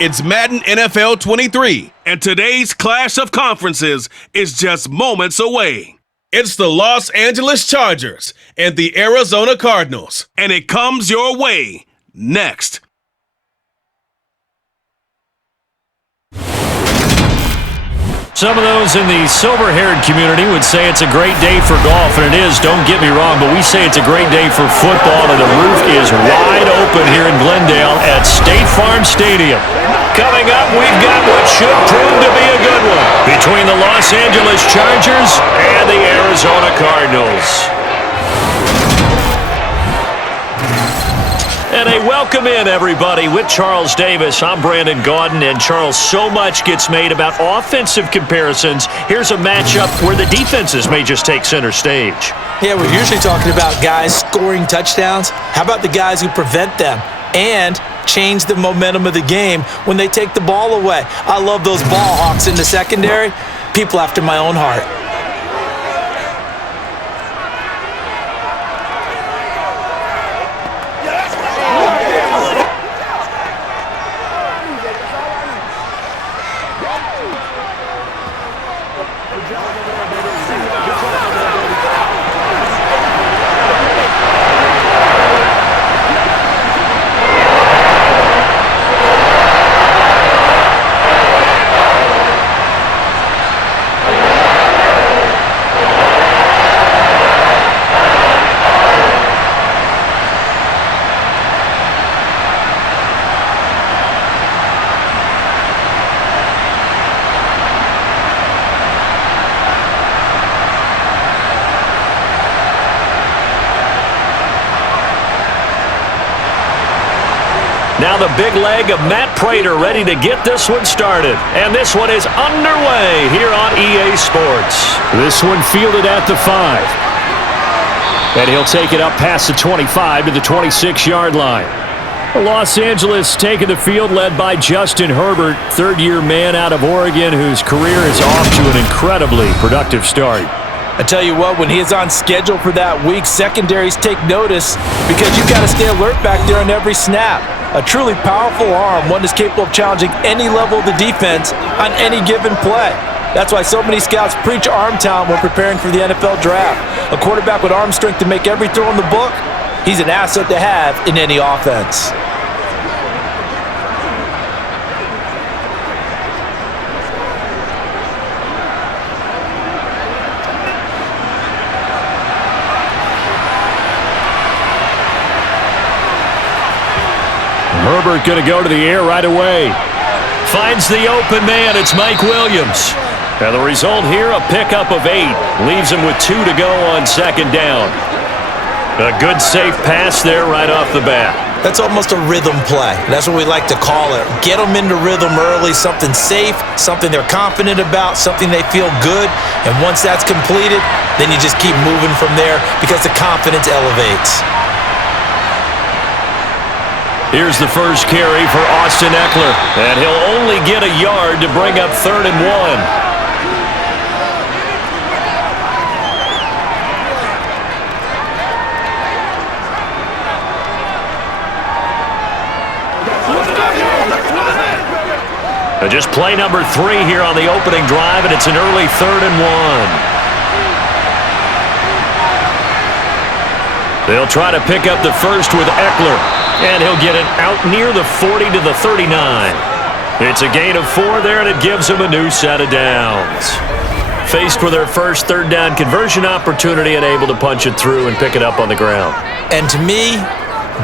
It's Madden NFL 23, and today's clash of conferences is just moments away. It's the Los Angeles Chargers and the Arizona Cardinals, and it comes your way next. Some of those in the silver-haired community would say it's a great day for golf, and it is, don't get me wrong, but we say it's a great day for football, and the roof is wide open here in Glendale at State Farm Stadium. Coming up, we've got what should prove to be a good one between the Los Angeles Chargers and the Arizona Cardinals. And a welcome in, everybody, with Charles Davis. I'm Brandon Gaudin, and Charles, so much gets made about offensive comparisons. Here's a matchup where the defenses may just take center stage. Yeah, we're usually talking about guys scoring touchdowns. How about the guys who prevent them and change the momentum of the game when they take the ball away? I love those ball hawks in the secondary. People after my own heart. Now the big leg of Matt Prater ready to get this one started. And this one is underway here on EA Sports. This one fielded at the 5. And he'll take it up past the 25 to the 26-yard line. Los Angeles taking the field led by Justin Herbert, third-year man out of Oregon whose career is off to an incredibly productive start. I tell you what, when he is on schedule for that week, secondaries take notice because you've got to stay alert back there on every snap. A truly powerful arm, one that's capable of challenging any level of the defense on any given play. That's why so many scouts preach arm talent when preparing for the NFL draft. A quarterback with arm strength to make every throw in the book, he's an asset to have in any offense. Herbert going to go to the air right away. Finds the open man. It's Mike Williams. And the result here, a pickup of 8. Leaves him with 2 to go on second down. A good, safe pass there right off the bat. That's almost a rhythm play. That's what we like to call it. Get them into rhythm early, something safe, something they're confident about, something they feel good. And once that's completed, then you just keep moving from there because the confidence elevates. Here's the first carry for Austin Eckler, and he'll only get a yard to bring up 3rd and 1. Just play number 3 here on the opening drive, and it's an early 3rd and 1. They'll try to pick up the first with Eckler. And he'll get it out near the 40 to the 39. It's a gain of 4 there, and it gives him a new set of downs. Faced with their first 3rd down conversion opportunity and able to punch it through and pick it up on the ground. And to me,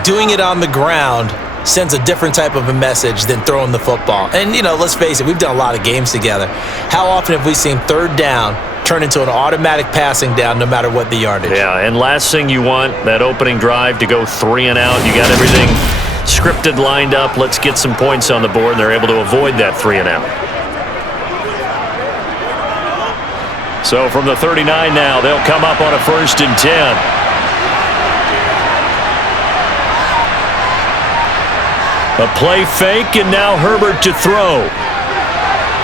doing it on the ground sends a different type of a message than throwing the football. And, you know, let's face it, we've done a lot of games together. How often have we seen 3rd down turn into an automatic passing down no matter what the yardage? Yeah, and last thing you want, that opening drive to go 3 and out. You got everything scripted, lined up. Let's get some points on the board, and they're able to avoid that 3 and out. So from the 39 now, they'll come up on a 1st and 10. A play fake, and now Herbert to throw.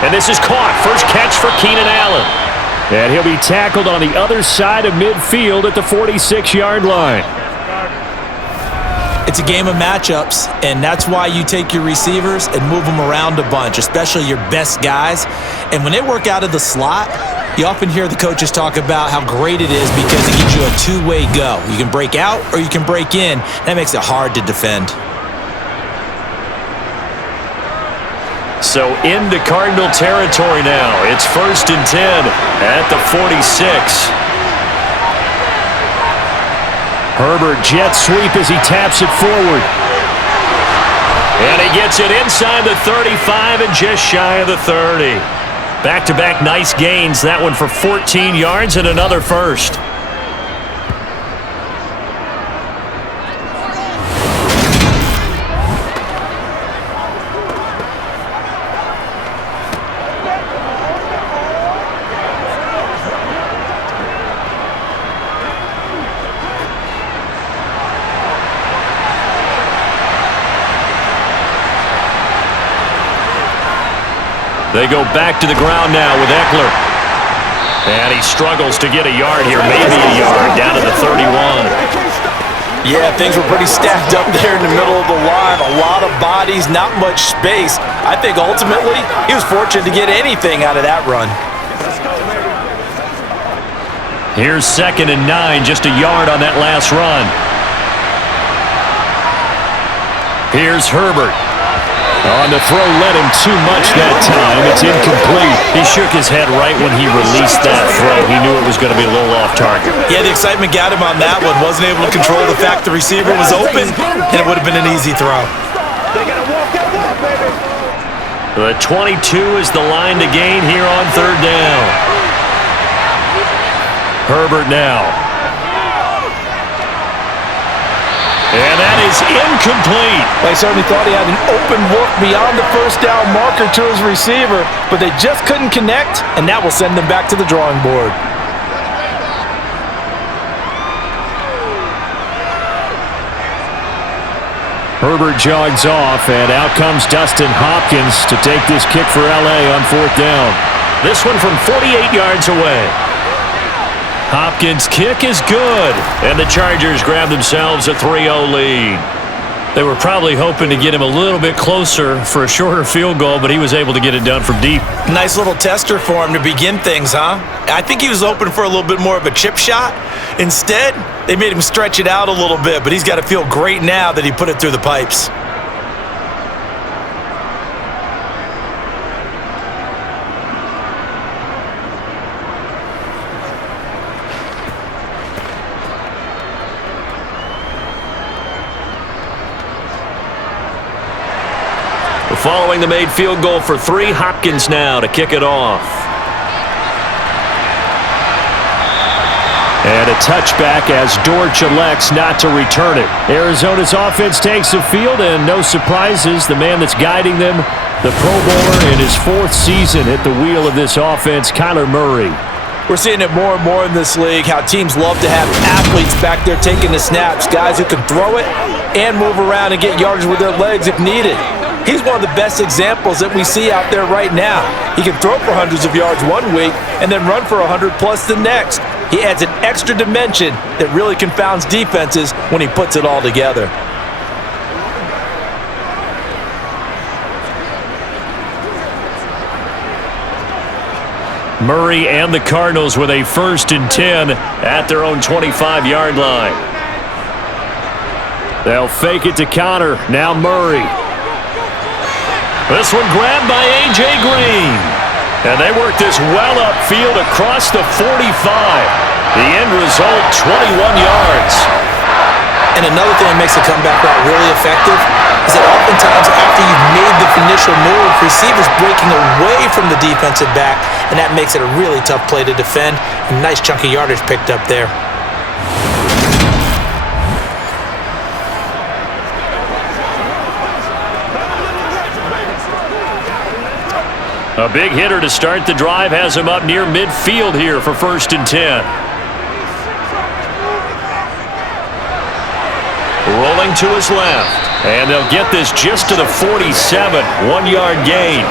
And this is caught. First catch for Keenan Allen. And he'll be tackled on the other side of midfield at the 46-yard line. It's a game of matchups, and that's why you take your receivers and move them around a bunch, especially your best guys. And when they work out of the slot, you often hear the coaches talk about how great it is because it gives you a two-way go. You can break out or you can break in. That makes it hard to defend. So into Cardinal territory now. It's 1st and 10 at the 46. Herbert jet sweep as he taps it forward. And he gets it inside the 35 and just shy of the 30. Back-to-back nice gains. That one for 14 yards and another first. They go back to the ground now with Eckler. And he struggles to get a yard here, maybe a yard, down to the 31. Yeah, things were pretty stacked up there in the middle of the line. A lot of bodies, not much space. I think ultimately he was fortunate to get anything out of that run. Here's 2nd and 9, just a yard on that last run. Here's Herbert. On the throw, led him too much that time. It's incomplete. He shook his head right when he released that throw. He knew it was going to be a little off target. Yeah, the excitement got him on that one. Wasn't able to control the fact the receiver was open, and it would have been an easy throw. The 22 is the line to gain here on 3rd down. Herbert now. And that is incomplete. They certainly thought he had an open look beyond the 1st down marker to his receiver, but they just couldn't connect, and that will send them back to the drawing board. Herbert jogs off, and out comes Dustin Hopkins to take this kick for L.A. on 4th down. This one from 48 yards away. Hopkins' kick is good, and the Chargers grab themselves a 3-0 lead. They were probably hoping to get him a little bit closer for a shorter field goal, but he was able to get it done from deep. Nice little tester for him to begin things, huh? I think he was open for a little bit more of a chip shot. Instead, they made him stretch it out a little bit, but he's got to feel great now that he put it through the pipes. Following the made field goal for 3, Hopkins now to kick it off. And a touchback as Dortch elects not to return it. Arizona's offense takes the field, and no surprises. The man that's guiding them, the Pro Bowler in his 4th season at the wheel of this offense, Kyler Murray. We're seeing it more and more in this league, how teams love to have athletes back there taking the snaps, guys who can throw it and move around and get yardage with their legs if needed. He's one of the best examples that we see out there right now. He can throw for hundreds of yards one week and then run for 100+ the next. He adds an extra dimension that really confounds defenses when he puts it all together. Murray and the Cardinals with a 1st and 10 at their own 25-yard line. They'll fake it to counter. Now Murray. This one grabbed by A.J. Green. And they work this well upfield across the 45. The end result, 21 yards. And another thing that makes the comeback route really effective is that oftentimes after you've made the initial move, receivers breaking away from the defensive back, and that makes it a really tough play to defend. A nice chunk of yardage picked up there. A big hitter to start the drive has him up near midfield here for 1st and 10. Rolling to his left. And they'll get this just to the 47. 1-yard gain.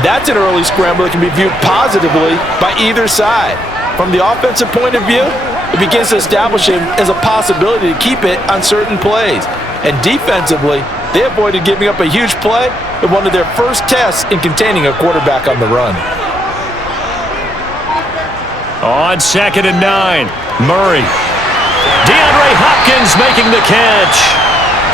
That's an early scramble that can be viewed positively by either side. From the offensive point of view, it begins to establish him as a possibility to keep it on certain plays. And defensively, they avoided giving up a huge play in one of their first tests in containing a quarterback on the run. On 2nd and 9, Murray. DeAndre Hopkins making the catch.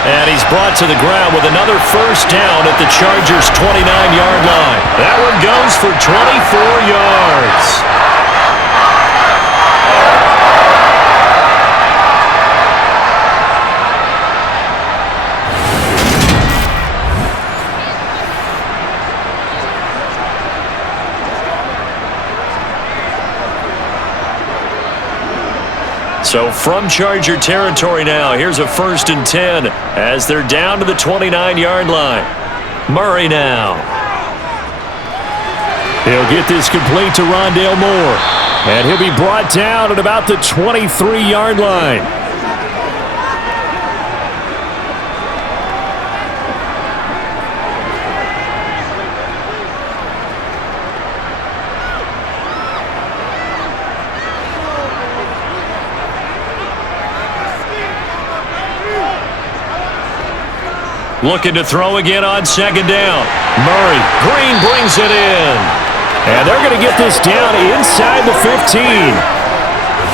And he's brought to the ground with another first down at the Chargers' 29-yard line. That one goes for 24 yards. So from Charger territory now, here's a 1st and 10 as they're down to the 29-yard line. Murray now. He'll get this complete to Rondale Moore. And he'll be brought down at about the 23-yard line. Looking to throw again on 2nd down. Murray. Green brings it in. And they're going to get this down inside the 15.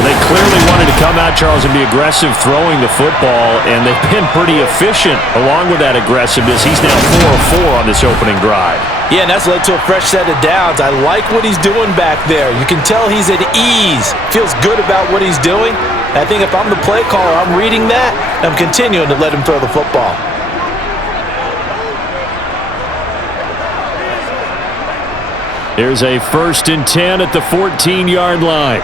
They clearly wanted to come out, Charles, and be aggressive throwing the football, and they've been pretty efficient along with that aggressiveness. He's now 4 of 4 on this opening drive. Yeah, and that's led to a fresh set of downs. I like what he's doing back there. You can tell he's at ease. Feels good about what he's doing. I think if I'm the play caller, I'm reading that, and I'm continuing to let him throw the football. Here's a 1st and 10 at the 14-yard line.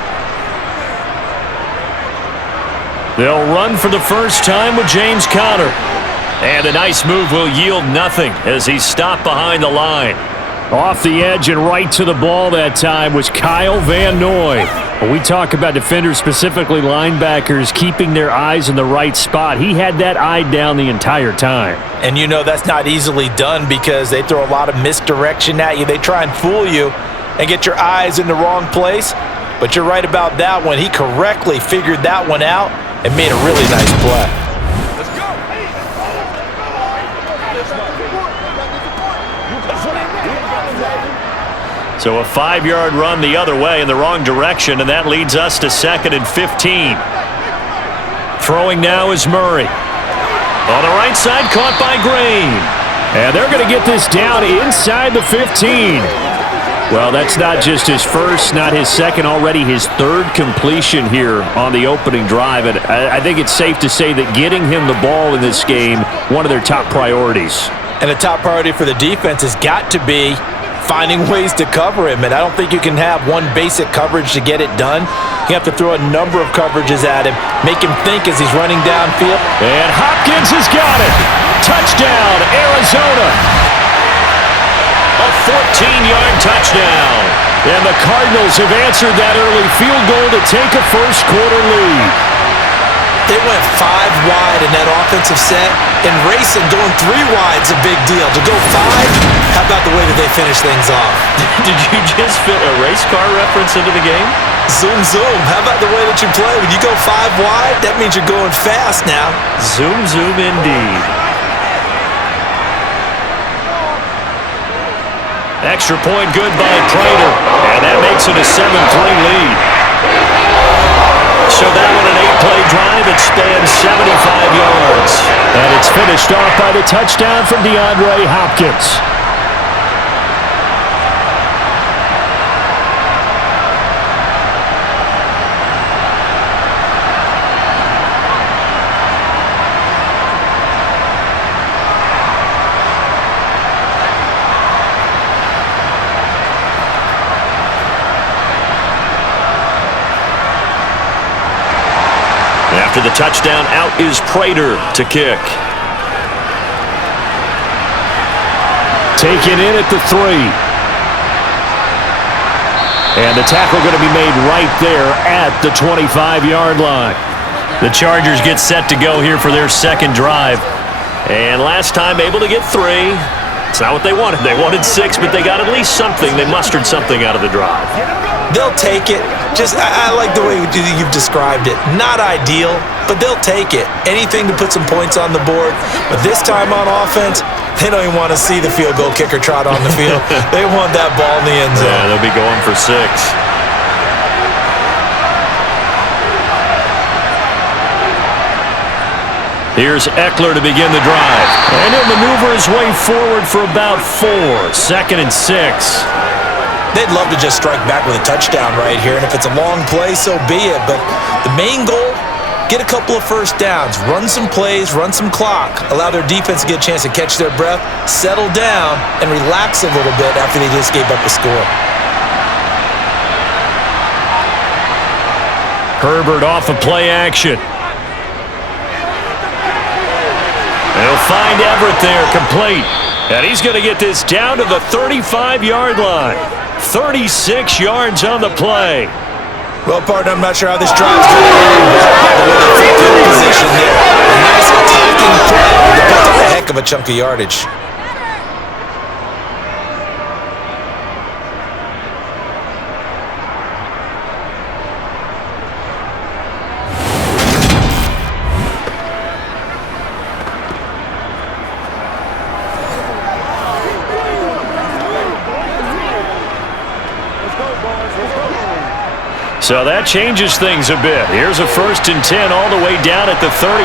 They'll run for the first time with James Conner. And a nice move will yield nothing as he's stopped behind the line. Off the edge and right to the ball that time was Kyle Van Noy. When we talk about defenders, specifically linebackers, keeping their eyes in the right spot, he had that eye down the entire time. And you know that's not easily done because they throw a lot of misdirection at you. They try and fool you and get your eyes in the wrong place. But you're right about that one. He correctly figured that one out and made a really nice play. So a 5-yard run the other way in the wrong direction, and that leads us to 2nd and 15. Throwing now is Murray. On the right side, caught by Green. And they're going to get this down inside the 15. Well, that's not just his first, not his second, already his 3rd completion here on the opening drive. And I think it's safe to say that getting him the ball in this game, one of their top priorities. And the top priority for the defense has got to be finding ways to cover him, and I don't think you can have one basic coverage to get it done. You have to throw a number of coverages at him, make him think as he's running downfield. And Hopkins has got it. Touchdown, Arizona. A 14-yard touchdown. And the Cardinals have answered that early field goal to take a first-quarter lead. They went 5 wide in that offensive set, and racing going 3 wide's a big deal. To go 5, how about the way that they finish things off? Did you just fit a race car reference into the game? Zoom, zoom. How about the way that you play? When you go 5 wide, that means you're going fast now. Zoom, zoom indeed. Extra point good by Prater, and that makes it a 7-3 lead. So that one an 8-play drive that spans 75 yards. And it's finished off by the touchdown from DeAndre Hopkins. After the touchdown, out is Prater to kick. Taken in at the 3. And the tackle going to be made right there at the 25-yard line. The Chargers get set to go here for their 2nd drive. And last time able to get 3. It's not what they wanted. They wanted 6, but they got at least something. They mustered something out of the drive. They'll take it. I like the way you've described it. Not ideal, but they'll take it. Anything to put some points on the board. But this time on offense, they don't even want to see the field goal kicker trot on the field. They want that ball in the end zone. Yeah, they'll be going for 6. Here's Eckler to begin the drive. And he'll maneuver his way forward for about 4. 2nd and 6. They'd love to just strike back with a touchdown right here, and if it's a long play, so be it. But the main goal, get a couple of first downs, run some plays, run some clock, allow their defense to get a chance to catch their breath, settle down, and relax a little bit after they just gave up a score. Herbert off of play action. They'll find Everett there, complete. And he's going to get this down to the 35-yard line. 36 yards on the play. Well, partner, I'm not sure how this drive's going to end, but the way they field position there, a nice attacking play to pick up a heck of a chunk of yardage. So that changes things a bit. Here's a 1st and 10 all the way down at the 35.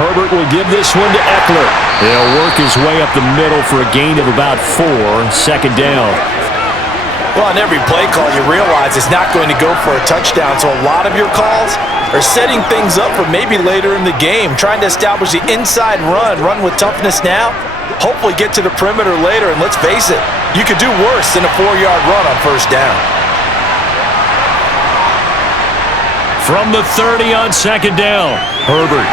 Herbert will give this one to Eckler. He'll work his way up the middle for a gain of about 4. 2nd down. Well, on every play call, you realize it's not going to go for a touchdown, so a lot of your calls are setting things up for maybe later in the game, trying to establish the inside run with toughness now, hopefully get to the perimeter later, and let's face it, you could do worse than a 4-yard run on 1st down. From the 30 on 2nd down, Herbert.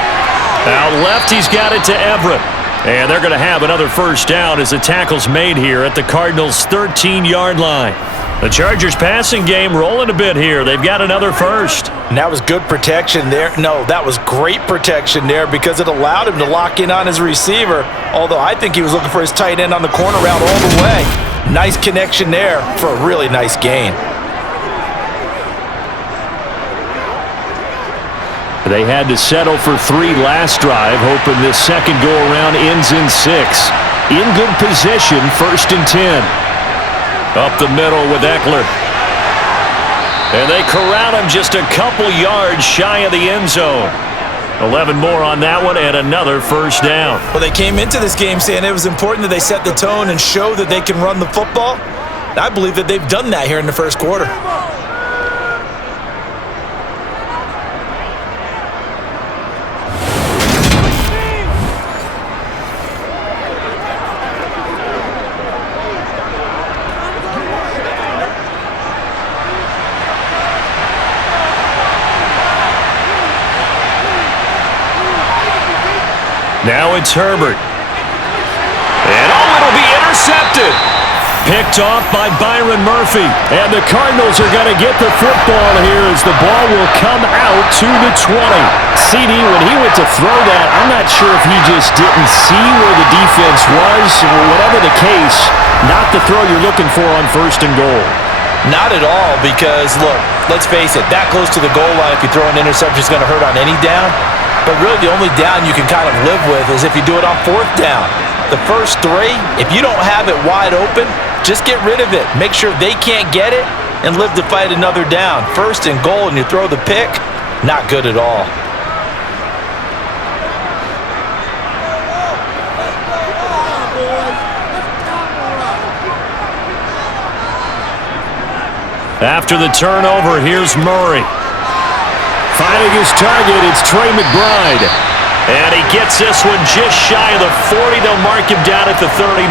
Out left, he's got it to Everett. And they're going to have another 1st down as the tackle's made here at the Cardinals' 13-yard line. The Chargers' passing game rolling a bit here. They've got another 1st. And that was good protection there. No, that was great protection there because it allowed him to lock in on his receiver, although I think he was looking for his tight end on the corner route all the way. Nice connection there for a really nice gain. They had to settle for 3 last drive, hoping this second go-around ends in 6. In good position, 1st and 10. Up the middle with Eckler. And they corral him just a couple yards shy of the end zone. 11 more on that one and another 1st down. Well, they came into this game saying it was important that they set the tone and show that they can run the football. I believe that they've done that here in the 1st quarter. Now it's Herbert. And it'll be intercepted. Picked off by Byron Murphy. And the Cardinals are going to get the football here as the ball will come out to the 20. CD, when he went to throw that, I'm not sure if he just didn't see where the defense was. Whatever the case, not the throw you're looking for on 1st and goal. Not at all because, look, let's face it, that close to the goal line, if you throw an interception, is going to hurt on any down. But really, the only down you can kind of live with is if you do it on 4th down. The first 3, if you don't have it wide open, just get rid of it. Make sure they can't get it and live to fight another down. 1st and goal and you throw the pick, not good at all. After the turnover, here's Murray. Finding his target, it's Trey McBride. And he gets this one just shy of the 40. They'll mark him down at the 39.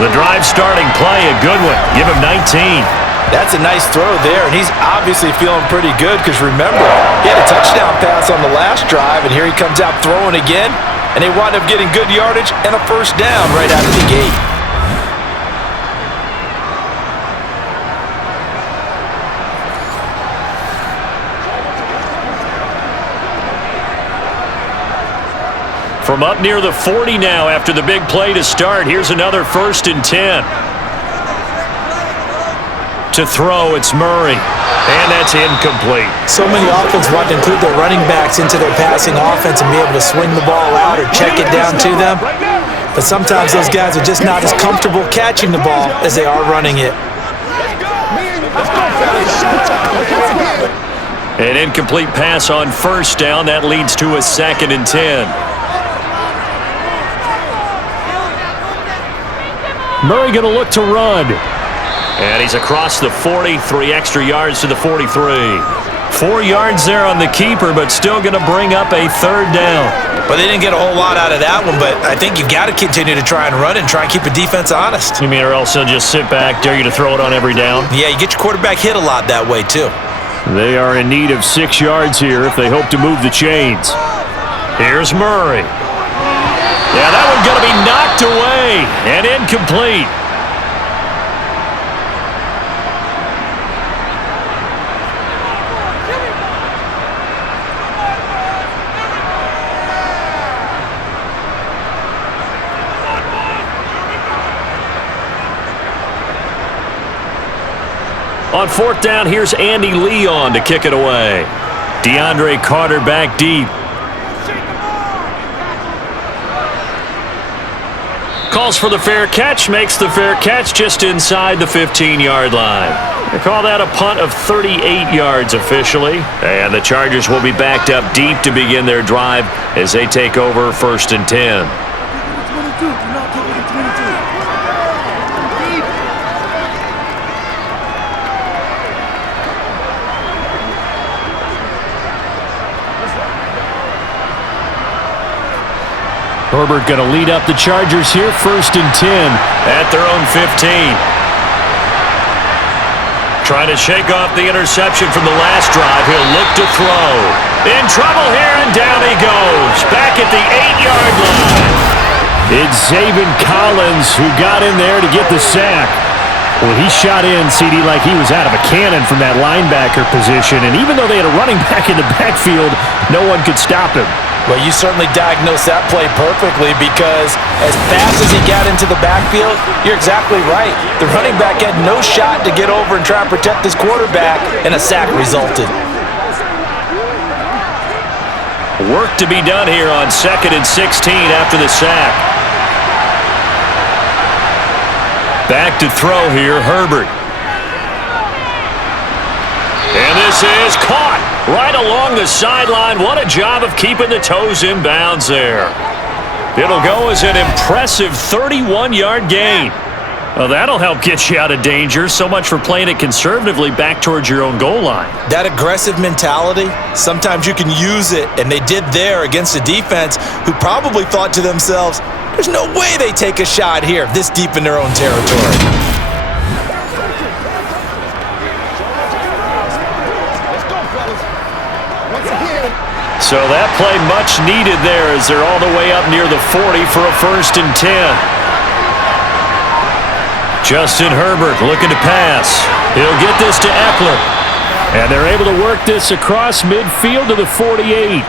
The drive starting play, a good one. Give him 19. That's a nice throw there, and he's obviously feeling pretty good because remember, he had a touchdown pass on the last drive, and here he comes out throwing again, and they wind up getting good yardage and a 1st down right out of the gate. From up near the 40 now after the big play to start. Here's another 1st and 10. To throw, it's Murray. And that's incomplete. So many offenses want to include their running backs into their passing offense and be able to swing the ball out or check it down to them. But sometimes those guys are just not as comfortable catching the ball as they are running it. An incomplete pass on first down. That leads to a 2nd and 10. Murray going to look to run. And he's across the 40, 3 extra yards to the 43. 4 yards there on the keeper, but still going to bring up a 3rd down. But they didn't get a whole lot out of that one, but I think you've got to continue to try and run and try and keep the defense honest. You mean or else they'll just sit back, dare you to throw it on every down? Yeah, you get your quarterback hit a lot that way, too. They are in need of 6 yards here if they hope to move the chains. Here's Murray. Yeah, that one's going to be knocked away and incomplete. On 4th down, here's Andy Leon to kick it away. DeAndre Carter back deep. Calls for the fair catch, makes the fair catch just inside the 15-yard line. They call that a punt of 38 yards officially. And the Chargers will be backed up deep to begin their drive as they take over 1st and 10. Herbert going to lead up the Chargers here, 1st and 10 at their own 15. Trying to shake off the interception from the last drive. He'll look to throw. In trouble here, and down he goes. Back at the 8-yard line. It's Zaven Collins who got in there to get the sack. Well, he shot in, CD, like he was out of a cannon from that linebacker position. And even though they had a running back in the backfield, no one could stop him. Well, you certainly diagnosed that play perfectly because as fast as he got into the backfield, you're exactly right. The running back had no shot to get over and try and protect his quarterback, and a sack resulted. Work to be done here on 2nd and 16 after the sack. Back to throw here, Herbert. And this is caught right along the sideline. What a job of keeping the toes in bounds there. It'll go as an impressive 31-yard gain. Well, that'll help get you out of danger. So much for playing it conservatively back towards your own goal line. That aggressive mentality, sometimes you can use it, and they did there against a defense who probably thought to themselves, there's no way they take a shot here this deep in their own territory. So that play much needed there as they're all the way up near the 40 for a 1st and 10. Justin Herbert looking to pass. He'll get this to Eckler. And they're able to work this across midfield to the 48.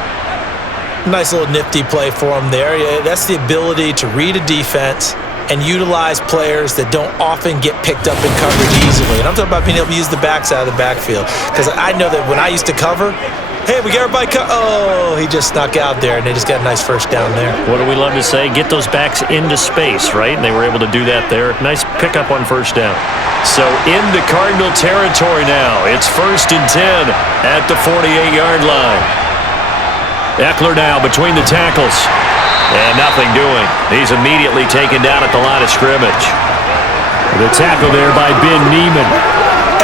Nice little nifty play for him there. That's the ability to read a defense and utilize players that don't often get picked up in coverage easily. And I'm talking about being able to use the backside of the backfield. Because I know that when I used to cover, hey, we got everybody oh, he just snuck out there, and they just got a nice 1st down there. What do we love to say? Get those backs into space, right? And they were able to do that there. Nice pickup on 1st down. So in the Cardinal territory now. It's 1st and 10 at the 48-yard line. Eckler now between the tackles. And nothing doing. He's immediately taken down at the line of scrimmage. The tackle there by Ben Neiman.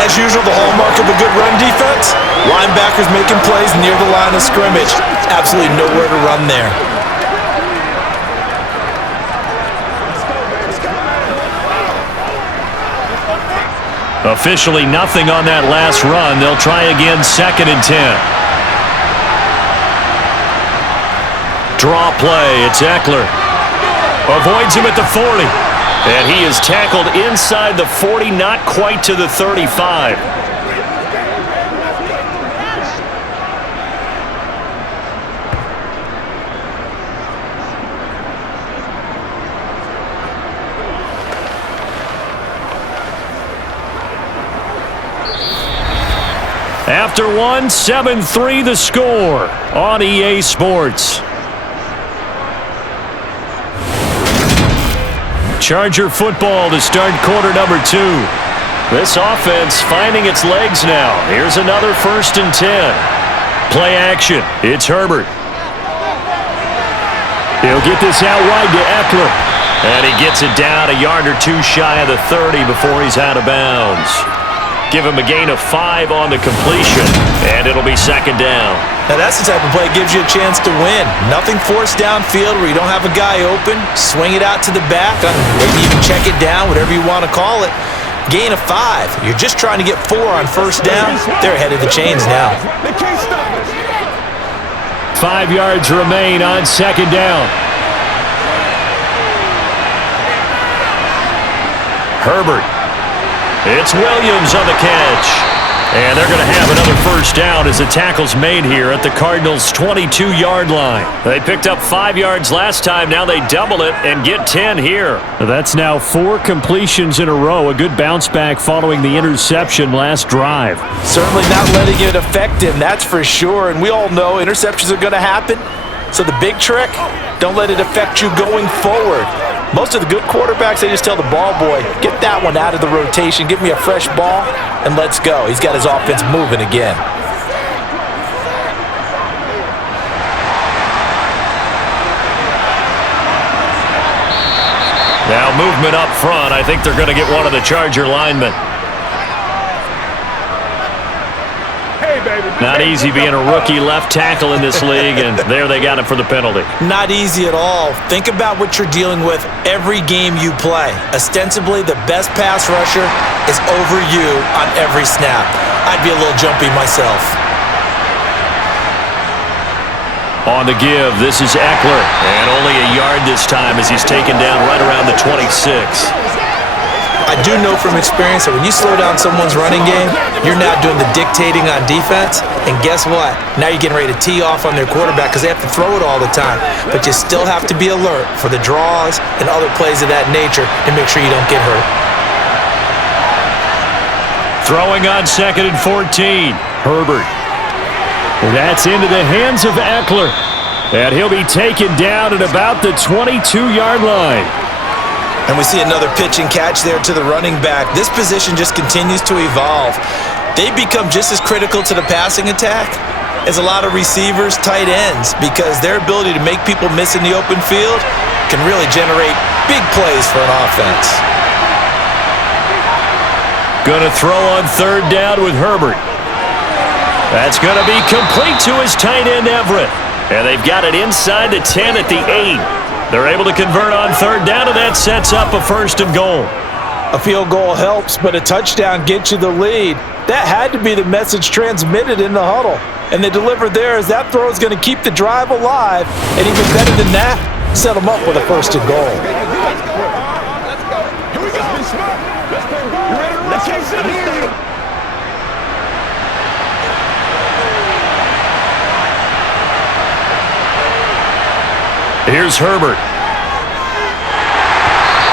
As usual, the hallmark of a good run defense, linebackers making plays near the line of scrimmage. Absolutely nowhere to run there. Officially nothing on that last run. They'll try again 2nd and 10. Draw play. It's Eckler. Avoids him at the 40. And he is tackled inside the 40, not quite to the 35. After one, 7-3 the score on EA Sports. Charger football to start quarter number 2. This offense finding its legs now. Here's another 1st and 10. Play action. It's Herbert. He'll get this out wide to Eckler. And he gets it down a yard or two shy of the 30 before he's out of bounds. Give him a gain of 5 on the completion, and it'll be 2nd down. Now that's the type of play that gives you a chance to win. Nothing forced downfield where you don't have a guy open. Swing it out to the back, maybe even check it down, whatever you want to call it. Gain of 5. You're just trying to get 4 on 1st down. They're ahead of the chains now. 5 yards remain on 2nd down. Herbert. It's Williams on the catch. And they're going to have another 1st down as the tackle's made here at the Cardinals' 22-yard line. They picked up 5 yards last time. Now they double it and get 10 here. That's now 4 completions in a row. A good bounce back following the interception last drive. Certainly not letting it affect him, that's for sure. And we all know interceptions are going to happen. So the big trick, don't let it affect you going forward. Most of the good quarterbacks, they just tell the ball boy, get that one out of the rotation, give me a fresh ball, and let's go. He's got his offense moving again. Now movement up front. I think they're going to get one of the Charger linemen. Not easy being a rookie left tackle in this league, and there they got him for the penalty. Not easy at all. Think about what you're dealing with every game you play. Ostensibly, the best pass rusher is over you on every snap. I'd be a little jumpy myself. On the give, this is Eckler, and only a yard this time as he's taken down right around the 26. I do know from experience that when you slow down someone's running game, you're now doing the dictating on defense, and guess what? Now you're getting ready to tee off on their quarterback because they have to throw it all the time. But you still have to be alert for the draws and other plays of that nature to make sure you don't get hurt. Throwing on 2nd and 14. Herbert. That's into the hands of Eckler. And he'll be taken down at about the 22-yard line. And we see another pitch and catch there to the running back. This position just continues to evolve. They become just as critical to the passing attack as a lot of receivers, tight ends, because their ability to make people miss in the open field can really generate big plays for an offense. Going to throw on 3rd down with Herbert. That's going to be complete to his tight end, Everett. And they've got it inside the 10 at the 8. They're able to convert on 3rd down, and that sets up a 1st and goal. A field goal helps, but a touchdown gets you the lead. That had to be the message transmitted in the huddle. And they delivered there as that throw is going to keep the drive alive. And even better than that, set them up with a 1st and goal. Here's Herbert.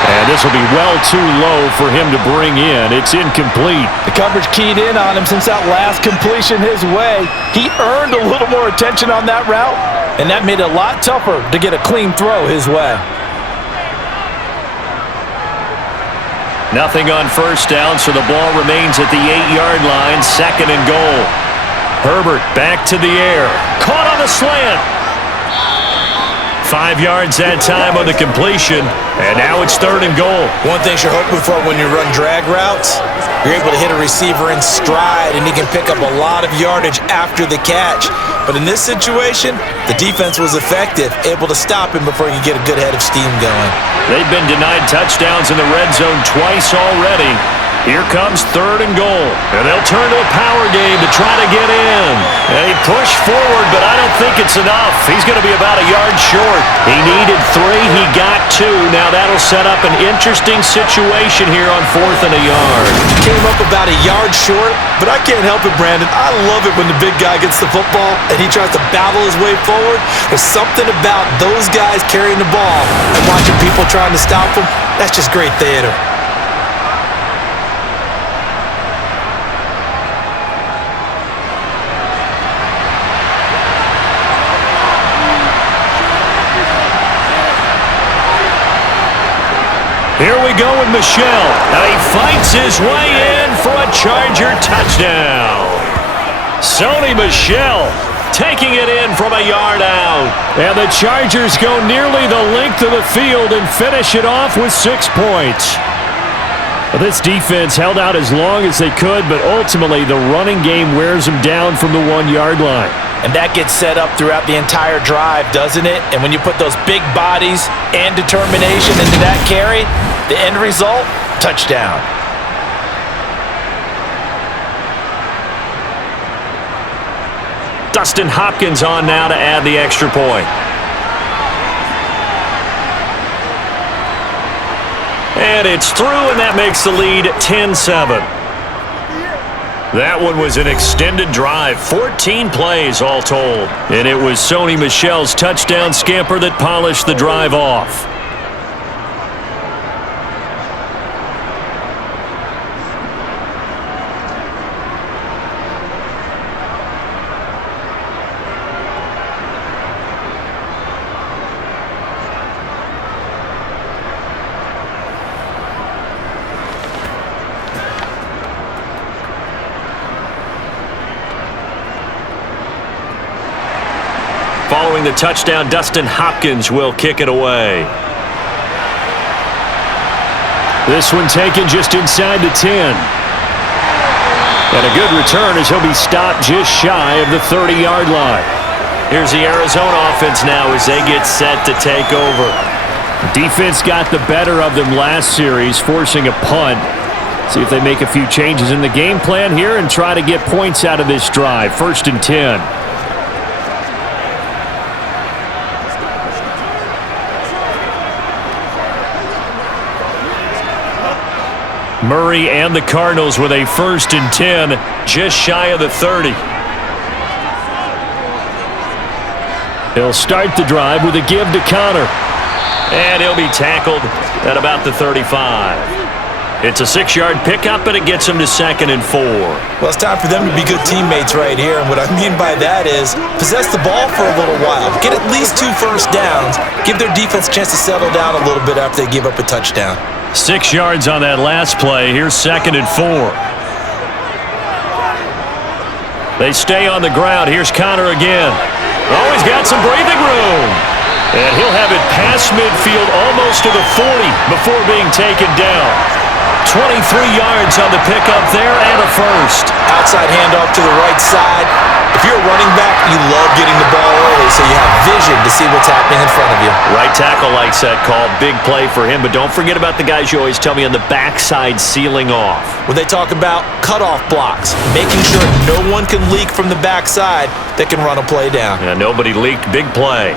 And this will be well too low for him to bring in. It's incomplete. The coverage keyed in on him since that last completion his way. He earned a little more attention on that route, and that made it a lot tougher to get a clean throw his way. Nothing on 1st down, so the ball remains at the 8-yard line. 2nd and goal. Herbert back to the air. Caught on the slant. 5 yards that time on the completion, and now it's 3rd and goal. One thing you're hoping for when you run drag routes, you're able to hit a receiver in stride, and he can pick up a lot of yardage after the catch. But in this situation, the defense was effective, able to stop him before he could get a good head of steam going. They've been denied touchdowns in the red zone twice already. Here comes 3rd and goal, and they'll turn to a power game to try to get in. They push forward, but I don't think it's enough. He's going to be about a yard short. He needed 3. He got 2. Now that'll set up an interesting situation here on 4th and a yard. Came up about a yard short, but I can't help it, Brandon. I love it when the big guy gets the football and he tries to battle his way forward. There's something about those guys carrying the ball and watching people trying to stop them. That's just great theater. go with Michel. And he fights his way in for a Charger touchdown. Sony Michel taking it in from a yard out. And the Chargers go nearly the length of the field and finish it off with 6 points. Well, this defense held out as long as they could, but ultimately the running game wears them down from the 1-yard line. And that gets set up throughout the entire drive, doesn't it? And when you put those big bodies and determination into that carry, the end result, touchdown. Dustin Hopkins on now to add the extra point. And it's through, and that makes the lead 10-7. That one was an extended drive, 14 plays all told. And it was Sony Michel's touchdown scamper that polished the drive off. Following the touchdown, Dustin Hopkins will kick it away. This one taken just inside the 10. And a good return as he'll be stopped just shy of the 30-yard line. Here's the Arizona offense now as they get set to take over. Defense got the better of them last series, forcing a punt. See if they make a few changes in the game plan here and try to get points out of this drive. 1st and 10. Murray and the Cardinals with a 1st and 10, just shy of the 30. He'll start the drive with a give to Connor. And he'll be tackled at about the 35. It's a 6-yard pickup, and it gets him to 2nd and 4. Well, it's time for them to be good teammates right here. And what I mean by that is possess the ball for a little while. Get at least 2 first downs. Give their defense a chance to settle down a little bit after they give up a touchdown. 6 yards on that last play. Here's 2nd and 4. They stay on the ground. Here's Connor again. Oh, he's got some breathing room. And he'll have it past midfield almost to the 40 before being taken down. 23 yards on the pickup there and a first. Outside handoff to the right side. If you're a running back, you love getting the ball early so you have vision to see what's happening in front of you. Right tackle likes that call. Big play for him, but don't forget about the guys you always tell me on the backside sealing off. When they talk about cutoff blocks, making sure no one can leak from the backside that can run a play down. Yeah, nobody leaked. Big play.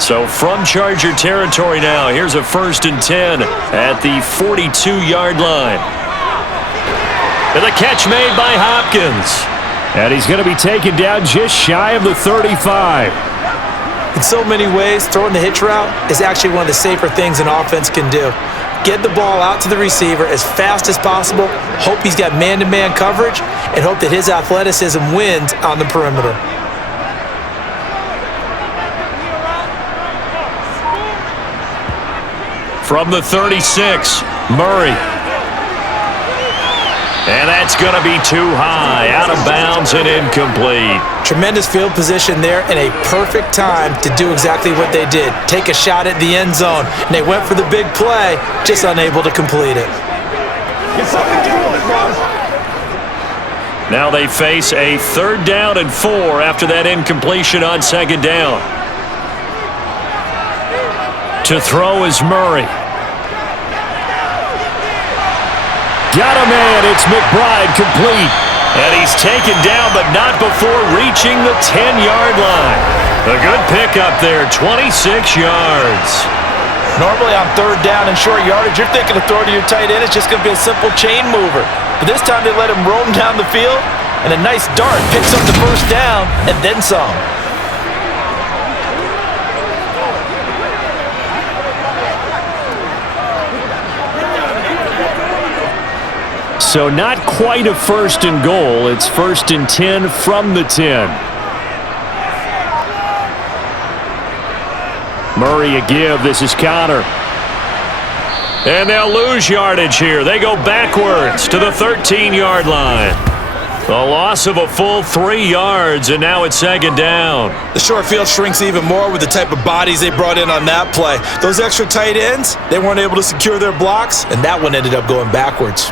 So from Charger territory now, here's a 1st and 10 at the 42-yard line. And the catch made by Hopkins. And he's going to be taken down just shy of the 35. In so many ways, throwing the hitch route is actually one of the safer things an offense can do. Get the ball out to the receiver as fast as possible, hope he's got man-to-man coverage, and hope that his athleticism wins on the perimeter. From the 36, Murray. And that's going to be too high, out of bounds and incomplete. Tremendous field position there and a perfect time to do exactly what they did. Take a shot at the end zone. And they went for the big play, just unable to complete it. Now they face a 3rd down and 4 after that incompletion on 2nd down. To throw is Murray. Got a man, it's McBride, complete. And he's taken down, but not before reaching the 10-yard line. A good pickup there, 26 yards. Normally on 3rd down and short yardage, you're thinking of throwing to your tight end. It's just going to be a simple chain mover. But this time they let him roam down the field, and a nice dart picks up the 1st down and then some. So not quite a 1st and goal. It's 1st and 10 from the 10. Murray a give. This is Connor. And they'll lose yardage here. They go backwards to the 13-yard line. A loss of a full 3 yards, and now it's second down. The short field shrinks even more with the type of bodies they brought in on that play. Those extra tight ends, they weren't able to secure their blocks, and that one ended up going backwards.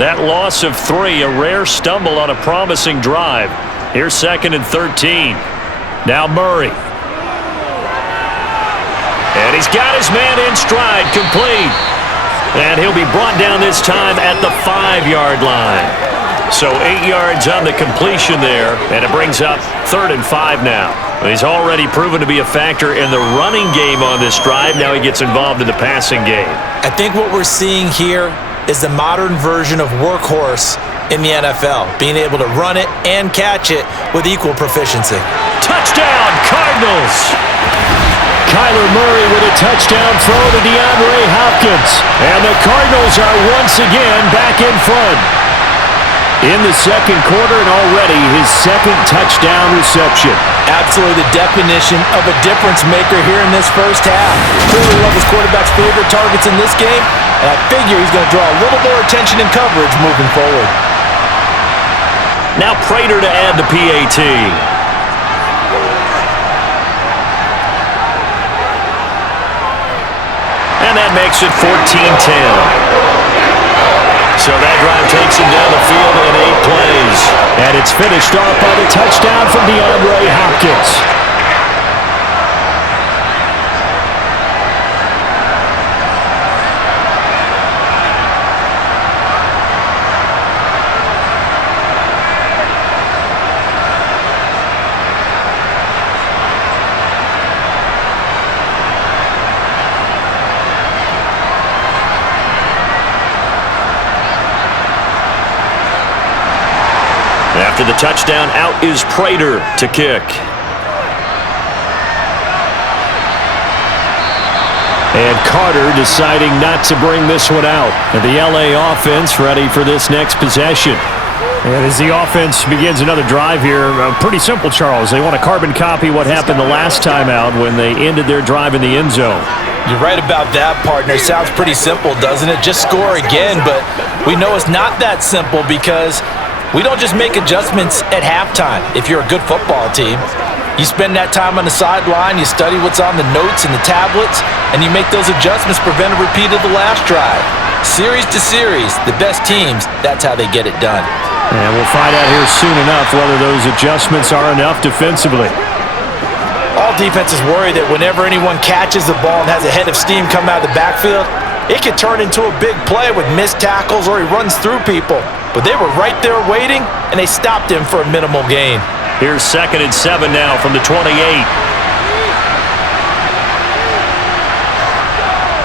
That loss of 3, a rare stumble on a promising drive. Here's second and 13. Now Murray. And he's got his man in stride, complete. And he'll be brought down this time at the 5-yard line. So 8 yards on the completion there, and it brings up 3rd and 5 now. He's already proven to be a factor in the running game on this drive. Now he gets involved in the passing game. I think what we're seeing here is the modern version of workhorse in the NFL, being able to run it and catch it with equal proficiency. Touchdown, Cardinals! Kyler Murray with a touchdown throw to DeAndre Hopkins. And the Cardinals are once again back in front. In the second quarter, and already his second touchdown reception. Absolutely the definition of a difference maker here in this first half. Clearly one of his quarterback's favorite targets in this game, and I figure he's going to draw a little more attention and coverage moving forward. Now Prater to add the PAT. And that makes it 14-10. So that drive takes him down the field in 8 plays. And it's finished off by the touchdown from DeAndre Hopkins. After the touchdown, out is Prater to kick. And Carter deciding not to bring this one out. And the LA offense ready for this next possession. And as the offense begins another drive here, pretty simple, Charles. They want to carbon copy what happened the last time out when they ended their drive in the end zone. You're right about that, partner. Sounds pretty simple, doesn't it? Just score again, but we know it's not that simple because we don't just make adjustments at halftime. If you're a good football team, you spend that time on the sideline, you study what's on the notes and the tablets, and you make those adjustments, prevent a repeat of the last drive. Series to series, the best teams, that's how they get it done. And we'll find out here soon enough whether those adjustments are enough defensively. All defenses worry that whenever anyone catches the ball and has a head of steam come out of the backfield, it could turn into a big play with missed tackles or he runs through people. But they were right there waiting, and they stopped him for a minimal gain. Here's 2nd and 7 now from the 28.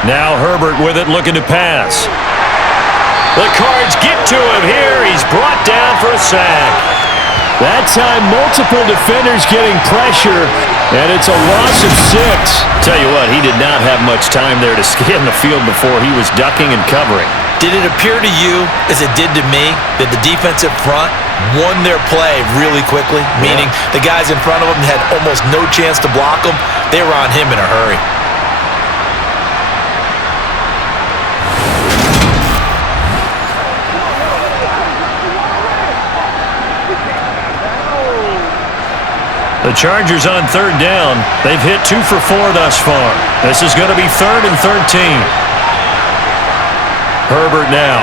Now Herbert with it, looking to pass. The Cards get to him here. He's brought down for a sack. That time, multiple defenders getting pressure, and it's a loss of 6. Tell you what, he did not have much time there to scan the field before he was ducking and covering. Did it appear to you, as it did to me, that the defensive front won their play really quickly? Meaning the guys in front of them had almost no chance to block them. They were on him in a hurry. The Chargers on 3rd down. They've hit 2 for 4 thus far. This is going to be 3rd and 13. Herbert now.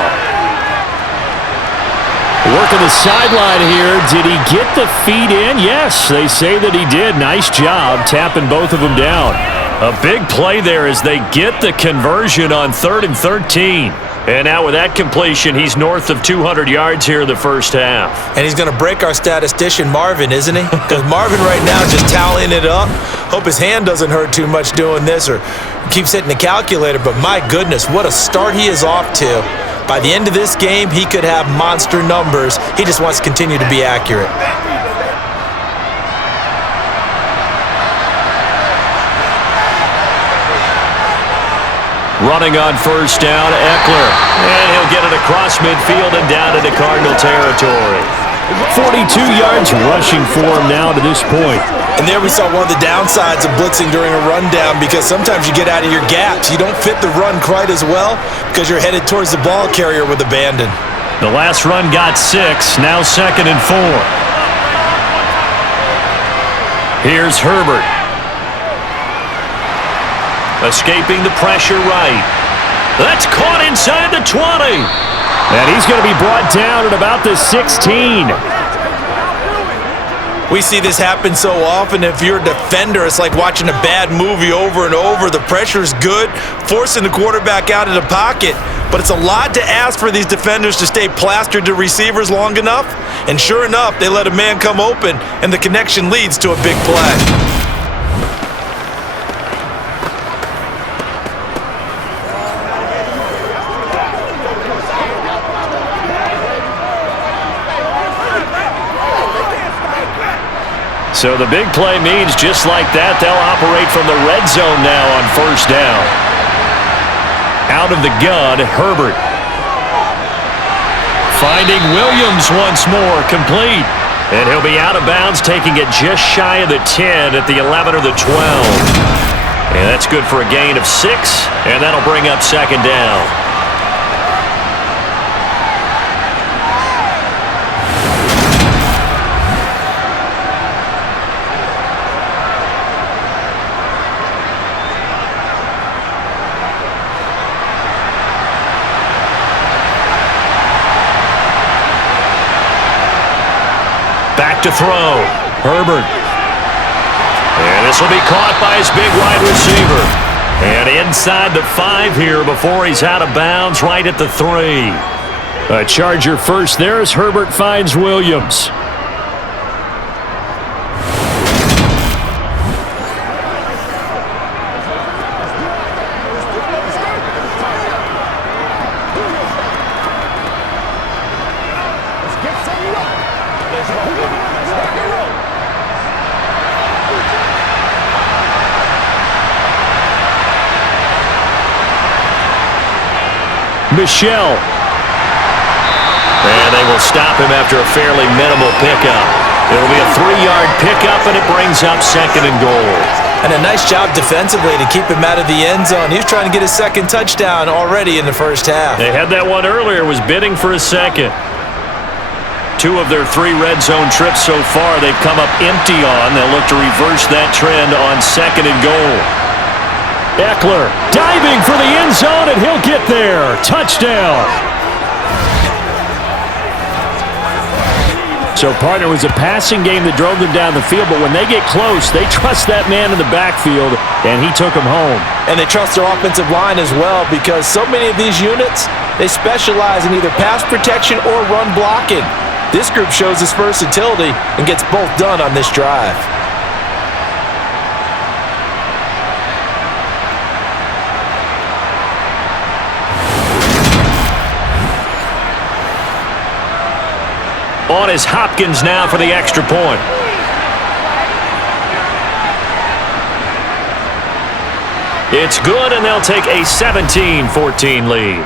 Working the sideline here. Did he get the feet in? Yes, they say that he did. Nice job tapping both of them down. A big play there as they get the conversion on 3rd and 13. And now with that completion, he's north of 200 yards here in the first half. And he's going to break our statistician, Marvin, isn't he? Because Marvin right now is just tallying it up. Hope his hand doesn't hurt too much doing this or keeps hitting the calculator. But my goodness, what a start he is off to. By the end of this game, he could have monster numbers. He just wants to continue to be accurate. Running on first down, Eckler. And he'll get it across midfield and down into Cardinal territory. 42 yards rushing for him now to this point. And there we saw one of the downsides of blitzing during a rundown, because sometimes you get out of your gaps. You don't fit the run quite as well because you're headed towards the ball carrier with abandon. The last run got 6, now 2nd and 4. Here's Herbert. Escaping the pressure right. That's caught inside the 20. And he's going to be brought down at about the 16. We see this happen so often. If you're a defender, it's like watching a bad movie over and over. The pressure's good, forcing the quarterback out of the pocket. But it's a lot to ask for these defenders to stay plastered to receivers long enough. And sure enough, they let a man come open, and the connection leads to a big play. So the big play means just like that, they'll operate from the red zone now on first down. Out of the gun, Herbert. Finding Williams once more, complete. And he'll be out of bounds, taking it just shy of the 10 at the 11 or the 12. And that's good for a gain of 6, and that'll bring up second down. Back to throw. Herbert. And this will be caught by his big wide receiver. And inside the 5 here before he's out of bounds, right at the 3. A Charger first there as Herbert finds Williams. Michelle. And they will stop him after a fairly minimal pickup. It'll be a 3-yard pickup, and it brings up 2nd and goal. And a nice job defensively to keep him out of the end zone. He was trying to get his 2nd touchdown already in the first half. They had that one earlier, was bidding for a 2nd. 2 of their 3 red zone trips so far they've come up empty on. They'll look to reverse that trend on 2nd and goal. Eckler diving for the end zone, and he'll get there. Touchdown. So, partner, was a passing game that drove them down the field, but when they get close, they trust that man in the backfield, and he took them home. And they trust their offensive line as well, because so many of these units, they specialize in either pass protection or run blocking. This group shows its versatility and gets both done on this drive. On is Hopkins now for the extra point. It's good, and they'll take a 17-14 lead.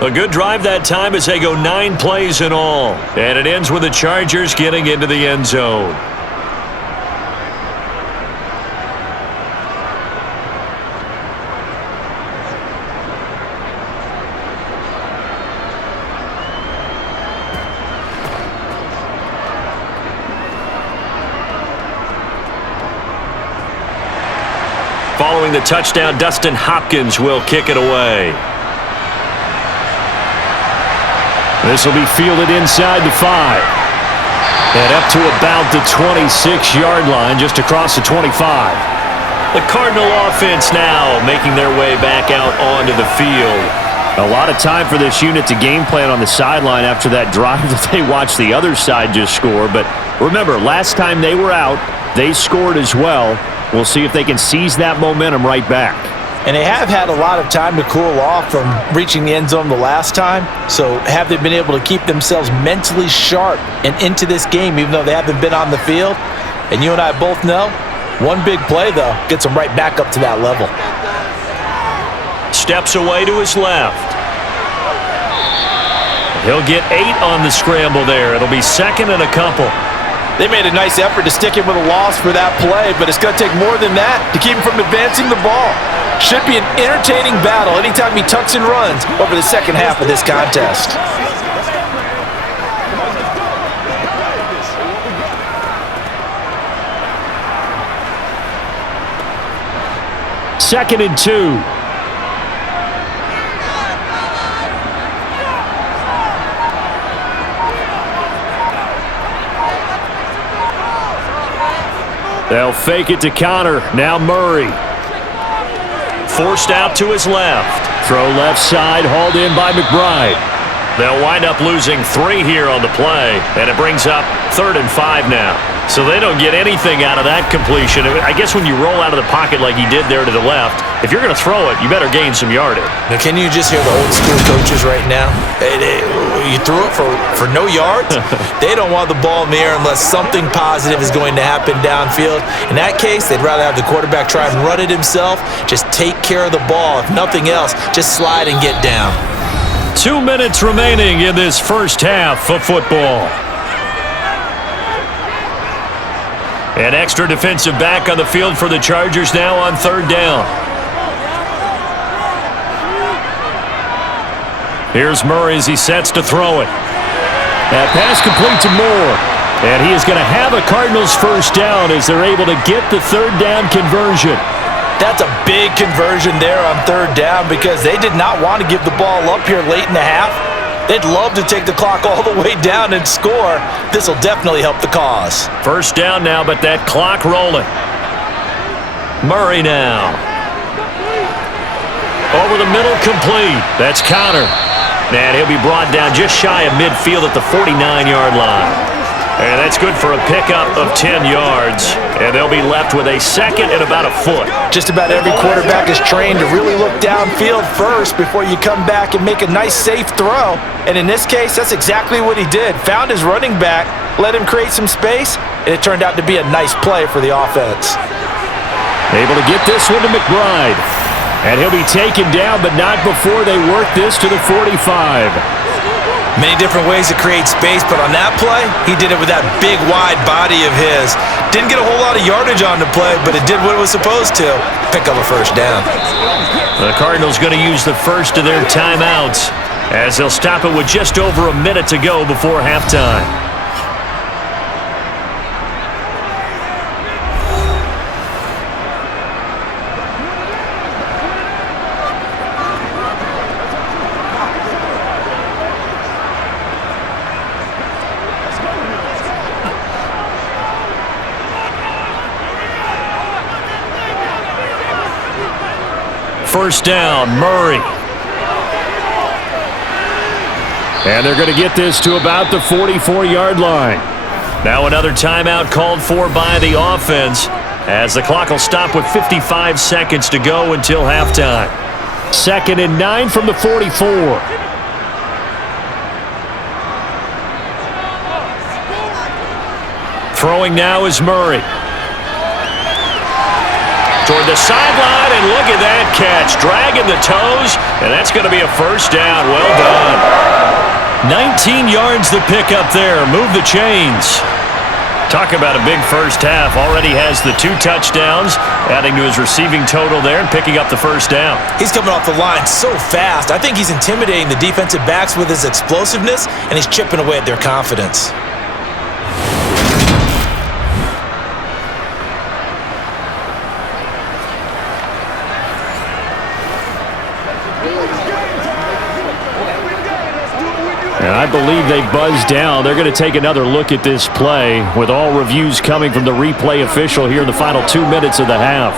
A good drive that time as they go 9 plays in all. And it ends with the Chargers getting into the end zone. Following the touchdown, Dustin Hopkins will kick it away. This will be fielded inside the 5. And up to about the 26-yard line, just across the 25. The Cardinal offense now making their way back out onto the field. A lot of time for this unit to game plan on the sideline after that drive that they watched the other side just score. But remember, last time they were out, they scored as well. We'll see if they can seize that momentum right back. And they have had a lot of time to cool off from reaching the end zone the last time. So have they been able to keep themselves mentally sharp and into this game, even though they haven't been on the field? And you and I both know, one big play, though, gets them right back up to that level. Steps away to his left. He'll get 8 on the scramble there. It'll be second and a couple. They made a nice effort to stick him with a loss for that play, but it's going to take more than that to keep him from advancing the ball. Should be an entertaining battle anytime he tucks and runs over the second half of this contest. Second and 2. They'll fake it to Connor. Now Murray. Forced out to his left. Throw left side, hauled in by McBride. They'll wind up losing 3 here on the play, and it brings up 3rd and 5 now. So they don't get anything out of that completion. I guess when you roll out of the pocket like he did there to the left, if you're going to throw it, you better gain some yardage. Now, can you just hear the old school coaches right now? You threw it for no yards? They don't want the ball in the air unless something positive is going to happen downfield. In that case, they'd rather have the quarterback try and run it himself. Just take care of the ball. If nothing else, just slide and get down. 2 minutes remaining in this first half of football. An extra defensive back on the field for the Chargers now on 3rd down. Here's Murray as he sets to throw it. That pass complete to Moore. And he is going to have a Cardinals first down as they're able to get the 3rd down conversion. That's a big conversion there on 3rd down because they did not want to give the ball up here late in the half. They'd love to take the clock all the way down and score. This will definitely help the cause. First down now, but that clock rolling. Murray now. Over the middle, complete. That's Connor. And he'll be brought down just shy of midfield at the 49-yard line. And that's good for a pickup of 10 yards. And they'll be left with a second and about a foot. Just about every quarterback is trained to really look downfield first before you come back and make a nice, safe throw. And in this case, that's exactly what he did. Found his running back, let him create some space, and it turned out to be a nice play for the offense. Able to get this one to McBride. And he'll be taken down, but not before they work this to the 45. Many different ways to create space, but on that play, he did it with that big, wide body of his. Didn't get a whole lot of yardage on the play, but it did what it was supposed to. Pick up a first down. The Cardinals going to use the first of their timeouts as they'll stop it with just over a minute to go before halftime. First down, Murray. And they're going to get this to about the 44-yard line. Now another timeout called for by the offense as the clock will stop with 55 seconds to go until halftime. 2nd and 9 from the 44. Throwing now is Murray. Toward the sideline, and look at that catch. Dragging the toes, and that's going to be a first down. Well done. 19 yards the pick up there. Move the chains. Talk about a big first half. Already has the 2 touchdowns, adding to his receiving total there and picking up the first down. He's coming off the line so fast. I think he's intimidating the defensive backs with his explosiveness, and he's chipping away at their confidence. And I believe they buzzed down. They're going to take another look at this play with all reviews coming from the replay official here in the final 2 minutes of the half.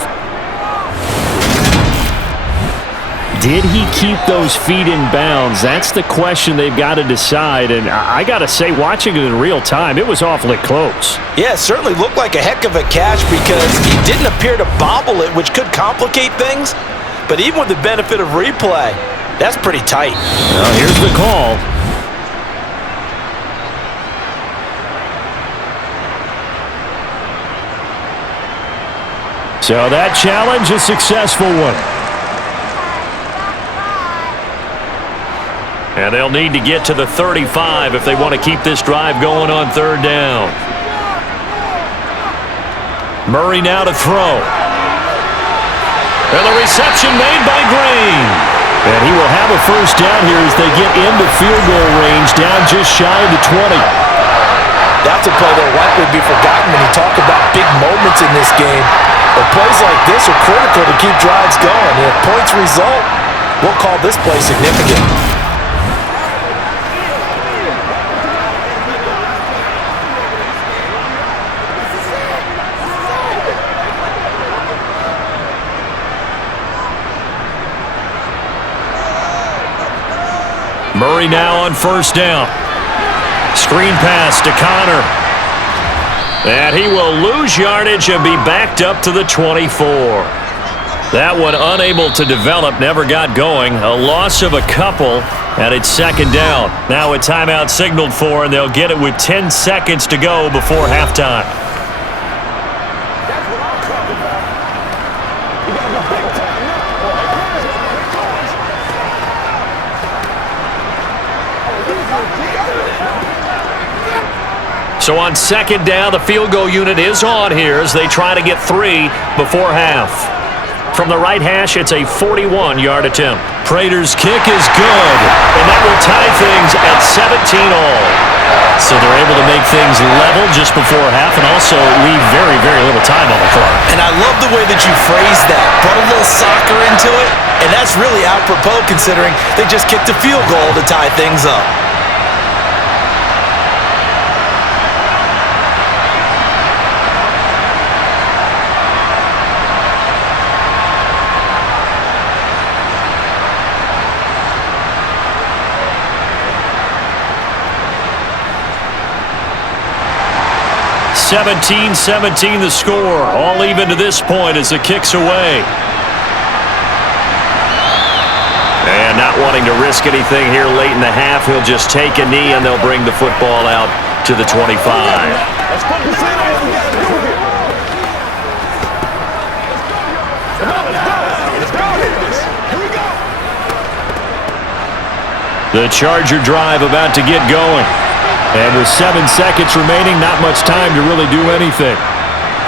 Did he keep those feet in bounds? That's the question they've got to decide. And I got to say, watching it in real time, it was awfully close. Yeah, it certainly looked like a heck of a catch because he didn't appear to bobble it, which could complicate things. but even with the benefit of replay, that's pretty tight. Well, here's the call. So that challenge, a successful one. And they'll need to get to the 35 if they want to keep this drive going on third down. Murray now to throw. And the reception made by Green. And he will have a first down here as they get into field goal range, down just shy of the 20. That's a play that will likely be forgotten when you talk about big moments in this game. But plays like this are critical to keep drives going. And if points result, we'll call this play significant. Murray now on first down. Screen pass to Connor. And he will lose yardage and be backed up to the 24. That one unable to develop, never got going. A loss of a couple, and it's second down. Now a timeout signaled for, and they'll get it with 10 seconds to go before halftime. So on second down, the field goal unit is on here as they try to get 3 before half. From the right hash, it's a 41-yard attempt. Prater's kick is good, and that will tie things at 17 all. So they're able to make things level just before half and also leave very, very little time on the clock. And I love the way that you phrased that. Brought a little soccer into it, and that's really apropos considering they just kicked a field goal to tie things up. (17-17) the score. All even to this point as the kick's away. And not wanting to risk anything here late in the half, he'll just take a knee and they'll bring the football out to the 25. The Charger drive about to get going. And with 7 seconds remaining, not much time to really do anything.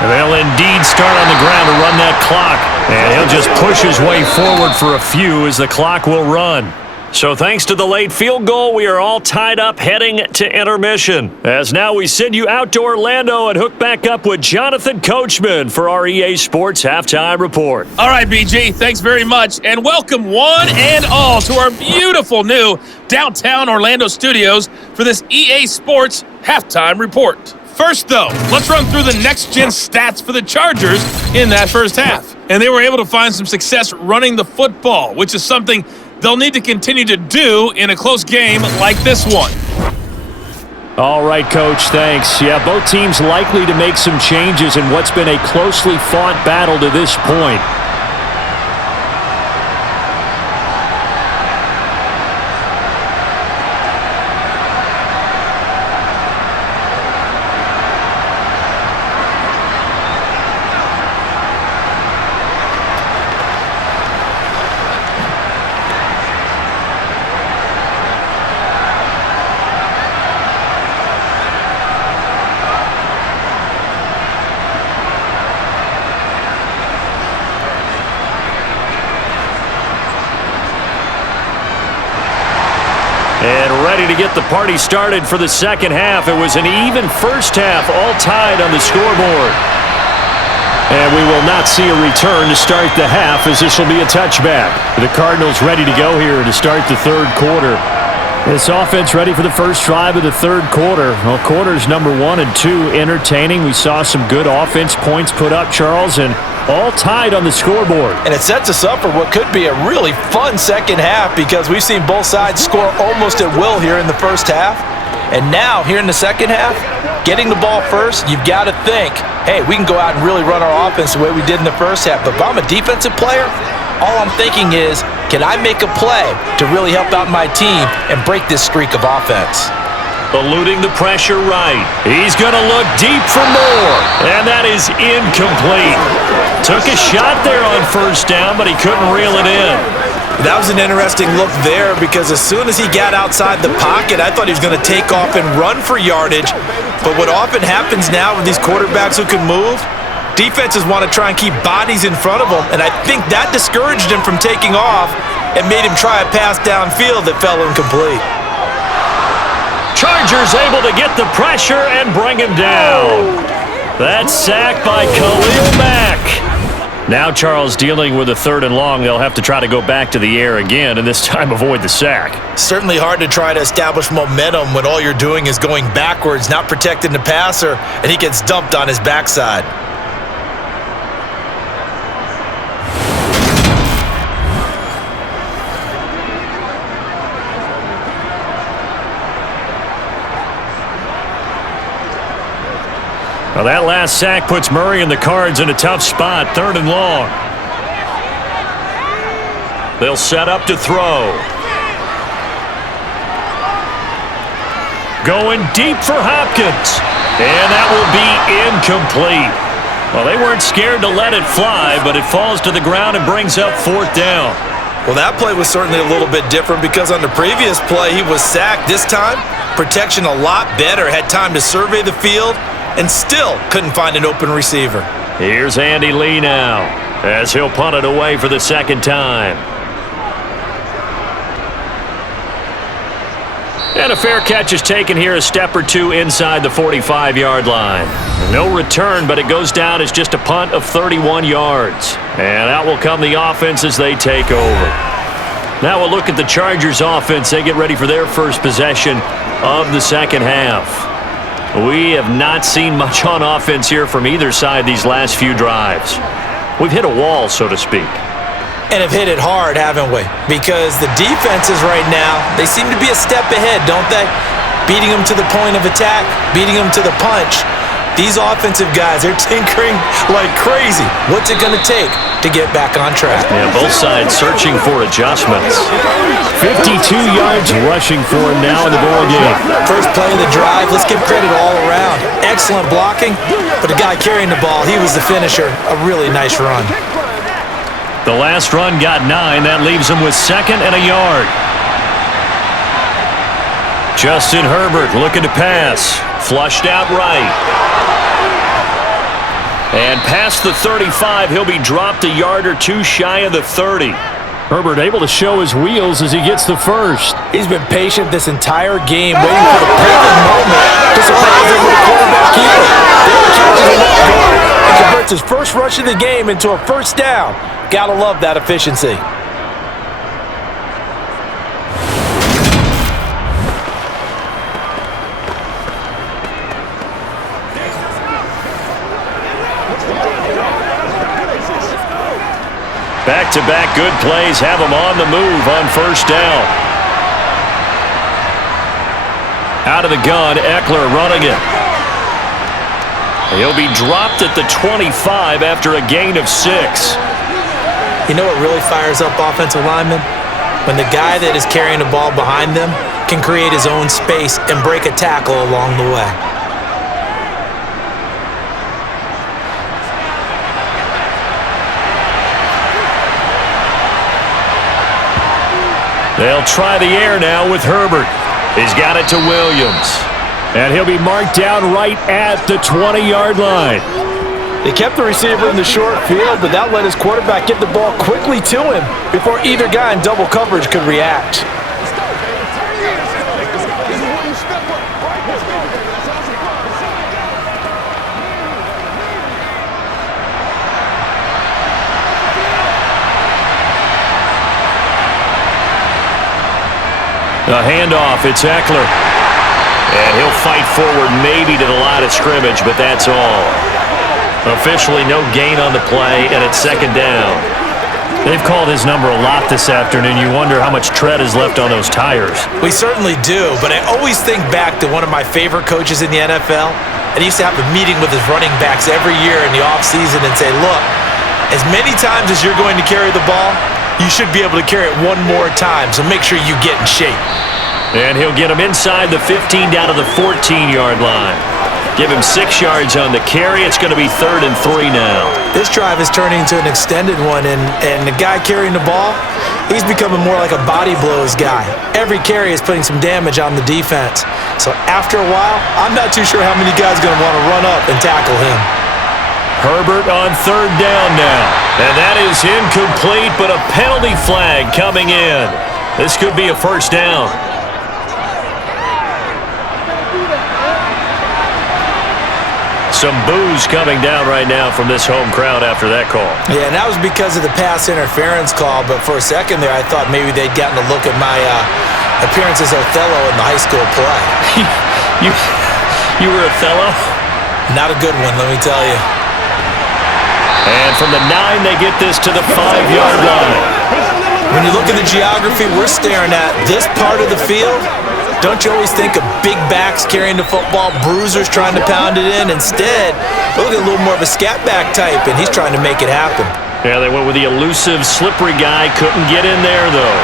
They'll indeed start on the ground to run that clock. And he'll just push his way forward for a few as the clock will run. So thanks to the late field goal, we are all tied up heading to intermission. As now we send you out to Orlando and hook back up with Jonathan Coachman for our EA Sports Halftime Report. All right, BG, thanks very much. And welcome one and all to our beautiful new downtown Orlando studios for this EA Sports Halftime Report. First, though, let's run through the next-gen stats for the Chargers in that first half. And they were able to find some success running the football, which is something they'll need to continue to do in a close game like this one. All right, Coach, thanks. Yeah, both teams likely to make some changes in what's been a closely fought battle to this point. And ready to get the party started for the second half. It was an even first half, all tied on the scoreboard. And we will not see a return to start the half as this will be a touchback. The Cardinals ready to go here to start the third quarter. This offense ready for the first drive of the third quarter. Well, quarters number 1 and 2 entertaining. We saw some good offense points put up, Charles, and all tied on the scoreboard. And it sets us up for what could be a really fun second half because we've seen both sides score almost at will here in the first half. And now, here in the second half, getting the ball first, you've got to think, hey, we can go out and really run our offense the way we did in the first half. But if I'm a defensive player, All I'm thinking is, can I make a play to really help out my team and break this streak of offense? Eluding the pressure right. He's going to look deep for more. And that is incomplete. Took a shot there on first down, but he couldn't reel it in. That was an interesting look there because as soon as he got outside the pocket, I thought he was going to take off and run for yardage. But what often happens now with these quarterbacks who can move, defenses want to try and keep bodies in front of them. And I think that discouraged him from taking off and made him try a pass downfield that fell incomplete. Chargers able to get the pressure and bring him down. That's sacked by Khalil Mack. Now Charles dealing with a 3rd and long. They'll have to try to go back to the air again and this time avoid the sack. Certainly hard to try to establish momentum when all you're doing is going backwards, not protecting the passer, and he gets dumped on his backside. Well, that last sack puts Murray and the Cards in a tough spot, 3rd and long. They'll set up to throw. Going deep for Hopkins. And that will be incomplete. Well, they weren't scared to let it fly, but it falls to the ground and brings up 4th down. Well, that play was certainly a little bit different because on the previous play, he was sacked. This time, protection a lot better, had time to survey the field, and still couldn't find an open receiver. Here's Andy Lee now, as he'll punt it away for the 2nd time. And a fair catch is taken here, a step or two inside the 45-yard line. No return, but it goes down as just a punt of 31 yards. And out will come the offense as they take over. Now we'll look at the Chargers offense. They get ready for their first possession of the 2nd half. We have not seen much on offense here from either side these last few drives. We've hit a wall, so to speak. And have hit it hard, haven't we? Because the defenses right now, they seem to be a step ahead, don't they? Beating them to the point of attack, beating them to the punch. These offensive guys, they're tinkering like crazy. What's it going to take to get back on track? Yeah, both sides searching for adjustments. 52 yards rushing for him now in the ballgame. First play of the drive, let's give credit all around. Excellent blocking, but the guy carrying the ball, he was the finisher. A really nice run. The last run got 9. That leaves him with 2nd and a yard. Justin Herbert looking to pass. Flushed out right. And past the 35, he'll be dropped a yard or two shy of the 30. Herbert able to show his wheels as he gets the first. He's been patient this entire game, waiting for the perfect moment to surprise him with a quarterback keeper. Then he catches him off guard and converts his first rush of the game into a 1st down. Gotta love that efficiency. Back-to-back good plays have him on the move on 1st down. Out of the gun, Eckler running it. He'll be dropped at the 25 after a gain of 6. You know what really fires up offensive linemen? When the guy that is carrying the ball behind them can create his own space and break a tackle along the way. They'll try the air now with Herbert. He's got it to Williams. And he'll be marked down right at the 20-yard line. They kept the receiver in the short field, but that let his quarterback get the ball quickly to him before either guy in double coverage could react. A handoff, it's Eckler. And he'll fight forward maybe to the line of scrimmage, but that's all. Officially no gain on the play, and it's 2nd down. They've called his number a lot this afternoon. You wonder how much tread is left on those tires. We certainly do, but I always think back to one of my favorite coaches in the NFL, and he used to have a meeting with his running backs every year in the offseason and say, look, As many times as you're going to carry the ball, you should be able to carry it one more time, so make sure you get in shape. And he'll get him inside the 15 down to the 14-yard line. Give him 6 yards on the carry. It's going to be 3rd and 3 now. This drive is turning into an extended one, and the guy carrying the ball, he's becoming more like a body blows guy. Every carry is putting some damage on the defense. So after a while, I'm not too sure how many guys are going to want to run up and tackle him. Herbert on 3rd down now. And that is incomplete, but a penalty flag coming in. This could be a 1st down. Some boos coming down right now from this home crowd after that call. Yeah, and that was because of the pass interference call, but for a second there I thought maybe they'd gotten a look at my appearance as Othello in the high school play. You were Othello? Not a good one, let me tell you. And from the 9, they get this to the 5-yard line. When you look at the geography we're staring at, this part of the field, don't you always think of big backs carrying the football, bruisers trying to pound it in? Instead, look at a little more of a scat back type, and he's trying to make it happen. Yeah, they went with the elusive, slippery guy. Couldn't get in there, though.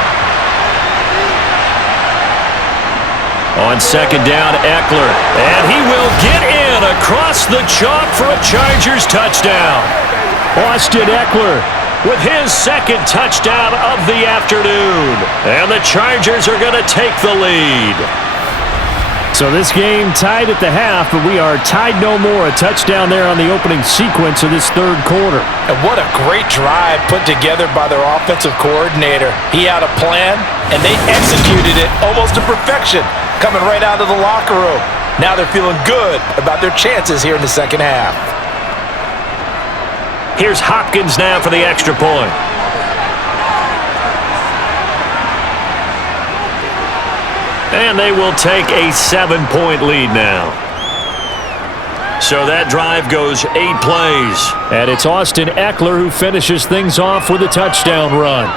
On 2nd down, Eckler. And he will get in across the chalk for a Chargers touchdown. Austin Eckler with his 2nd touchdown of the afternoon. And the Chargers are going to take the lead. So this game tied at the half, but we are tied no more. A touchdown there on the opening sequence of this 3rd quarter. And what a great drive put together by their offensive coordinator. He had a plan, and they executed it almost to perfection, coming right out of the locker room. Now they're feeling good about their chances here in the 2nd half. Here's Hopkins now for the extra point. And they will take a 7-point lead now. So that drive goes 8 plays. And it's Austin Eckler who finishes things off with a touchdown run.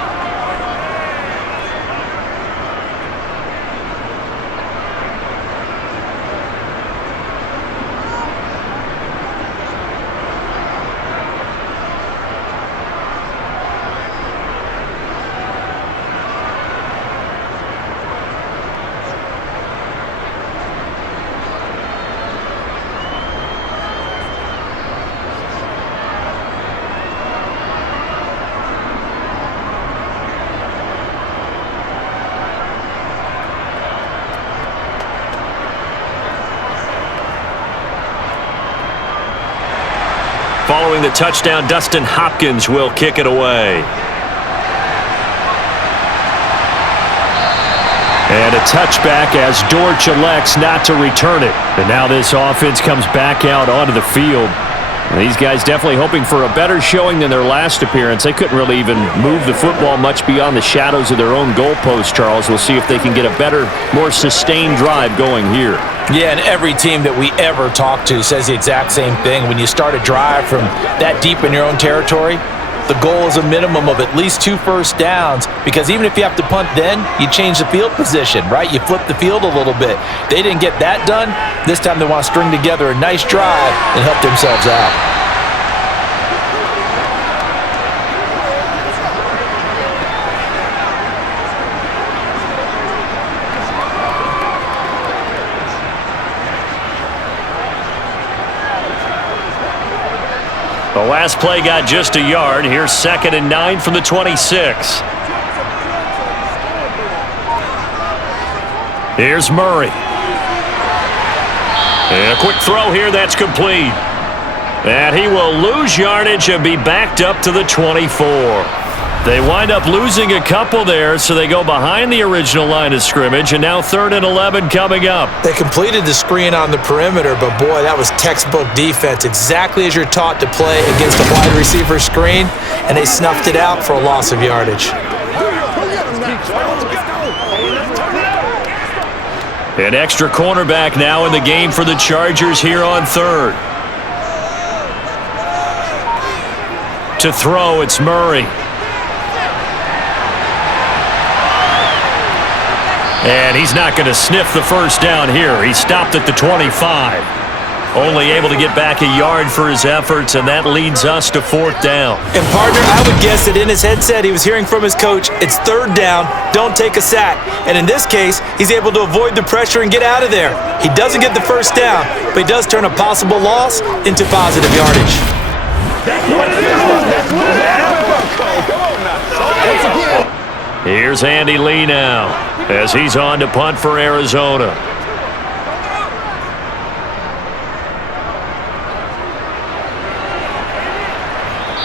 Following the touchdown, Dustin Hopkins will kick it away. And a touchback as Dortch elects not to return it. And now this offense comes back out onto the field. And these guys definitely hoping for a better showing than their last appearance. They couldn't really even move the football much beyond the shadows of their own goalpost, Charles. We'll see if they can get a better, more sustained drive going here. Yeah, and every team that we ever talk to says the exact same thing. When you start a drive from that deep in your own territory, the goal is a minimum of at least 2 first downs, because even if you have to punt then, you change the field position, right? You flip the field a little bit. They didn't get that done. This time they want to string together a nice drive and help themselves out. The last play got just a yard. Here's 2nd and 9 from the 26. Here's Murray. And a quick throw here, that's complete. And he will lose yardage and be backed up to the 24. They wind up losing a couple there, so they go behind the original line of scrimmage, and now 3rd and 11 coming up. They completed the screen on the perimeter, but boy, that was textbook defense, exactly as you're taught to play against a wide receiver screen, and they snuffed it out for a loss of yardage. An extra cornerback now in the game for the Chargers here on 3rd. To throw, it's Murray. And he's not going to sniff the first down here. He stopped at the 25. Only able to get back a yard for his efforts, and that leads us to 4th down. And partner, I would guess that in his headset he was hearing from his coach, it's 3rd down, don't take a sack. And in this case, he's able to avoid the pressure and get out of there. He doesn't get the 1st down, but he does turn a possible loss into positive yardage. Here's Andy Lee now as he's on to punt for Arizona.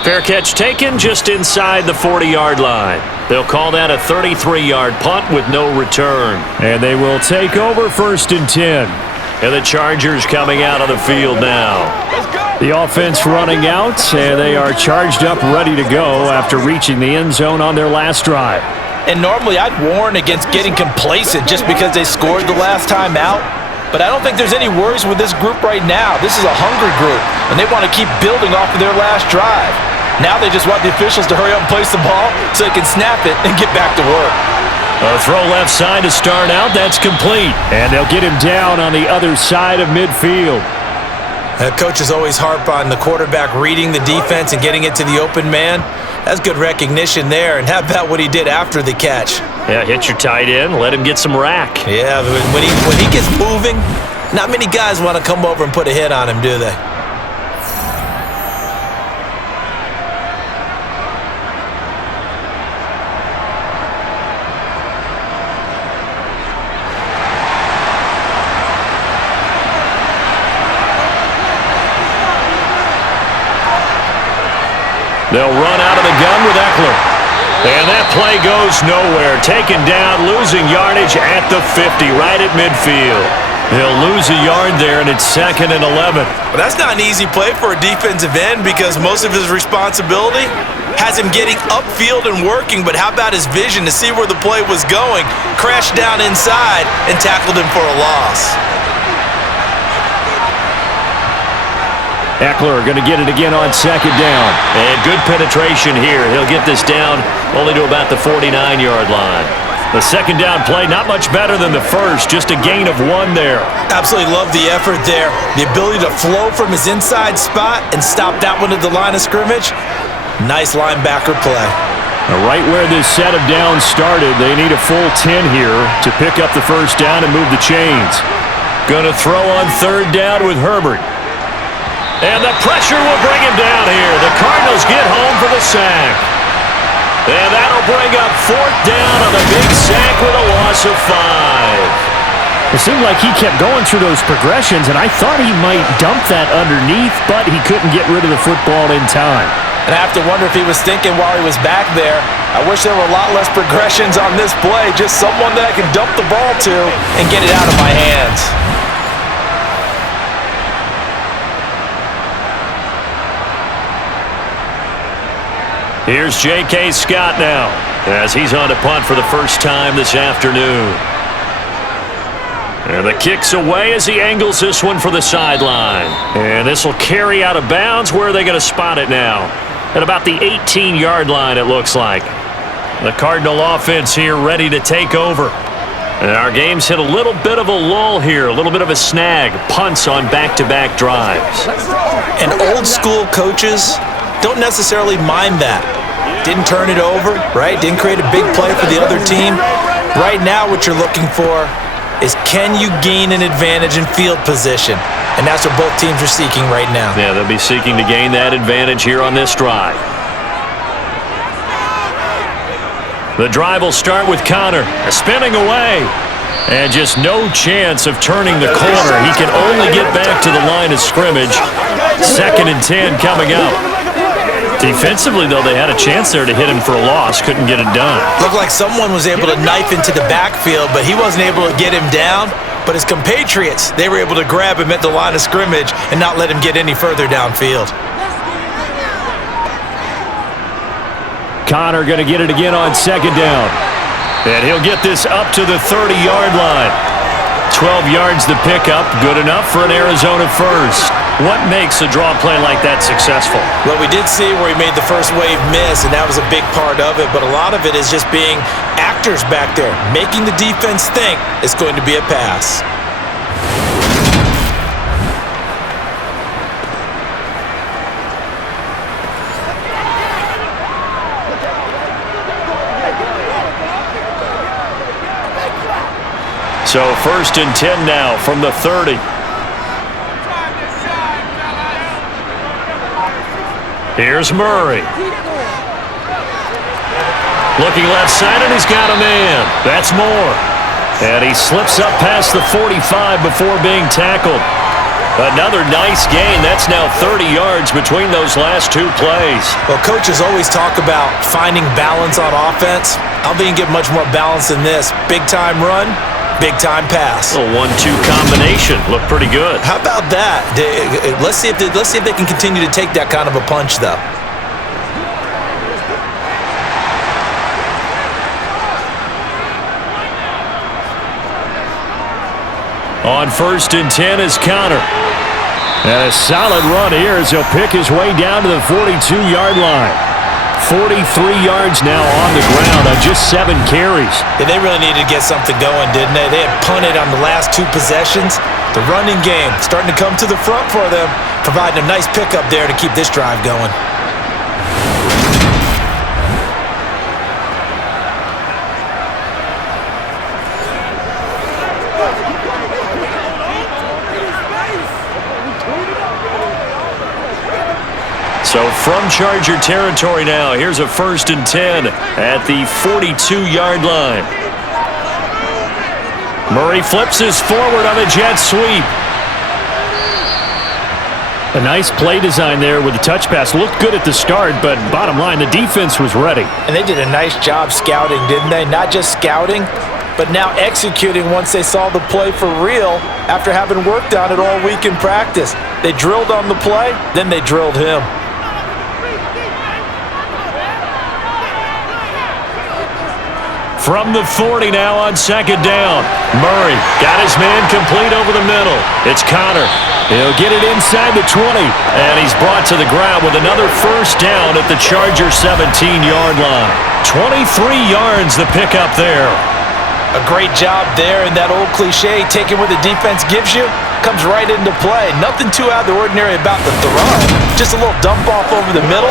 Fair catch taken just inside the 40-yard line. They'll call that a 33-yard punt with no return. And they will take over 1st and 10. And the Chargers coming out of the field now. The offense running out, and they are charged up, ready to go after reaching the end zone on their last drive. And normally I'd warn against getting complacent just because they scored the last time out. But I don't think there's any worries with this group right now. This is a hungry group, and they want to keep building off of their last drive. Now they just want the officials to hurry up and place the ball so they can snap it and get back to work. A throw left side to start out. That's complete. And they'll get him down on the other side of midfield. Coaches always harp on the quarterback reading the defense and getting it to the open man. That's good recognition there. And how about what he did after the catch? Yeah, hit your tight end. Let him get some rack. Yeah, when he gets moving, not many guys want to come over and put a hit on him, do they? They'll run out of the gun with Eckler. And that play goes nowhere. Taken down, losing yardage at the 50, right at midfield. They'll lose a yard there, and it's 2nd and 11. Well, that's not an easy play for a defensive end because most of his responsibility has him getting upfield and working, but how about his vision to see where the play was going? Crashed down inside and tackled him for a loss. Eckler going to get it again on 2nd down. And good penetration here. He'll get this down only to about the 49-yard line. The 2nd down play, not much better than the first, just a gain of 1 there. Absolutely love the effort there. The ability to flow from his inside spot and stop that one at the line of scrimmage. Nice linebacker play. Right where this set of downs started, they need a full 10 here to pick up the 1st down and move the chains. Going to throw on 3rd down with Herbert. And the pressure will bring him down here. The Cardinals get home for the sack. And that'll bring up 4th down on the big sack with a loss of 5. It seemed like he kept going through those progressions, and I thought he might dump that underneath, but he couldn't get rid of the football in time. And I have to wonder if he was thinking while he was back there, I wish there were a lot less progressions on this play, just someone that I can dump the ball to and get it out of my hands. Here's J.K. Scott now as he's on to punt for the first time this afternoon. And the kick's away as he angles this one for the sideline. And this will carry out of bounds. Where are they going to spot it now? At about the 18-yard line, it looks like. The Cardinal offense here ready to take over. And our game's hit a little bit of a lull here, a little bit of a snag. Punts on back-to-back drives. And old-school coaches don't necessarily mind that. Didn't turn it over, right? Didn't create a big play for the other team. Right now what you're looking for is can you gain an advantage in field position? And that's what both teams are seeking right now. Yeah, they'll be seeking to gain that advantage here on this drive. The drive will start with Connor, spinning away. And just no chance of turning the corner. He can only get back to the line of scrimmage. 2nd and 10 coming up. Defensively, though, they had a chance there to hit him for a loss. Couldn't get it done. Looked like someone was able to knife into the backfield, but he wasn't able to get him down. But his compatriots, they were able to grab him at the line of scrimmage and not let him get any further downfield. Connor going to get it again on 2nd down. And he'll get this up to the 30-yard line. 12 yards to pick up. Good enough for an Arizona first. What makes a draw play like that successful? Well, we did see where he made the first wave miss, and that was a big part of it. But a lot of it is just being actors back there, making the defense think it's going to be a pass. So 1st and 10 now from the 30. Here's Murray. Looking left side, and he's got a man. That's Moore. And he slips up past the 45 before being tackled. Another nice gain. That's now 30 yards between those last two plays. Well, coaches always talk about finding balance on offense. I don't think you can get much more balance than this. Big-time run, big-time pass. A 1-2 combination. Looked pretty good. How about that? Let's see if they can continue to take that kind of a punch, though. On 1st and 10 is Connor. And a solid run here as he'll pick his way down to the 42-yard line. 43 yards now on the ground on just 7 carries. Yeah, they really needed to get something going, didn't they? They had punted on the last 2 possessions. The running game starting to come to the front for them, providing a nice pickup there to keep this drive going. So from Charger territory now, here's a 1st and 10 at the 42-yard line. Murray flips his forward on a jet sweep. A nice play design there with the touch pass. Looked good at the start, but bottom line, the defense was ready. And they did a nice job scouting, didn't they? Not just scouting, but now executing once they saw the play for real after having worked on it all week in practice. They drilled on the play, then they drilled him. From the 40 now on 2nd down. Murray got his man complete over the middle. It's Connor. He'll get it inside the 20. And he's brought to the ground with another 1st down at the Charger 17-yard line. 23 yards the pickup there. A great job there, and that old cliche, taking what the defense gives you, comes right into play. Nothing too out of the ordinary about the throw. Just a little dump off over the middle.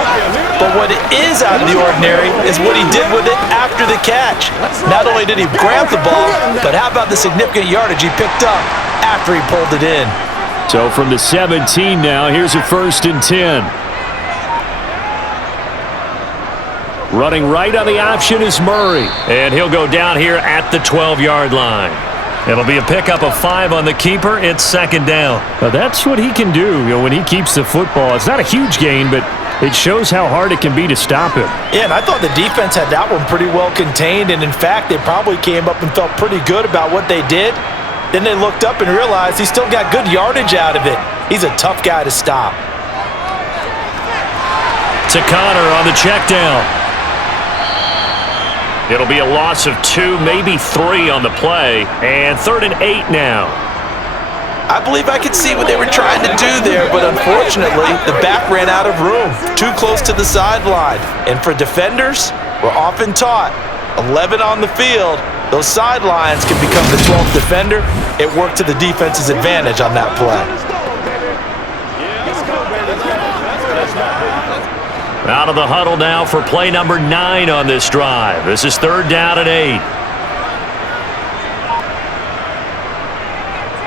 But what is out of the ordinary is what he did with it after the catch. Not only did he grab the ball, but how about the significant yardage he picked up after he pulled it in. So from the 17 now, here's a 1st and 10. Running right on the option is Murray. And he'll go down here at the 12-yard line. It'll be a pickup of 5 on the keeper. It's 2nd down. But that's what he can do, when he keeps the football. It's not a huge gain, but it shows how hard it can be to stop him. Yeah, and I thought the defense had that one pretty well contained. And in fact, they probably came up and felt pretty good about what they did. Then they looked up and realized he still got good yardage out of it. He's a tough guy to stop. To Connor on the check down. It'll be a loss of 2, maybe 3 on the play. And 3rd and 8 now. I believe I could see what they were trying to do there, but unfortunately, the back ran out of room. Too close to the sideline. And for defenders, we're often taught, 11 on the field, those sidelines can become the 12th defender. It worked to the defense's advantage on that play. Out of the huddle now for play number 9 on this drive. This is 3rd down and 8.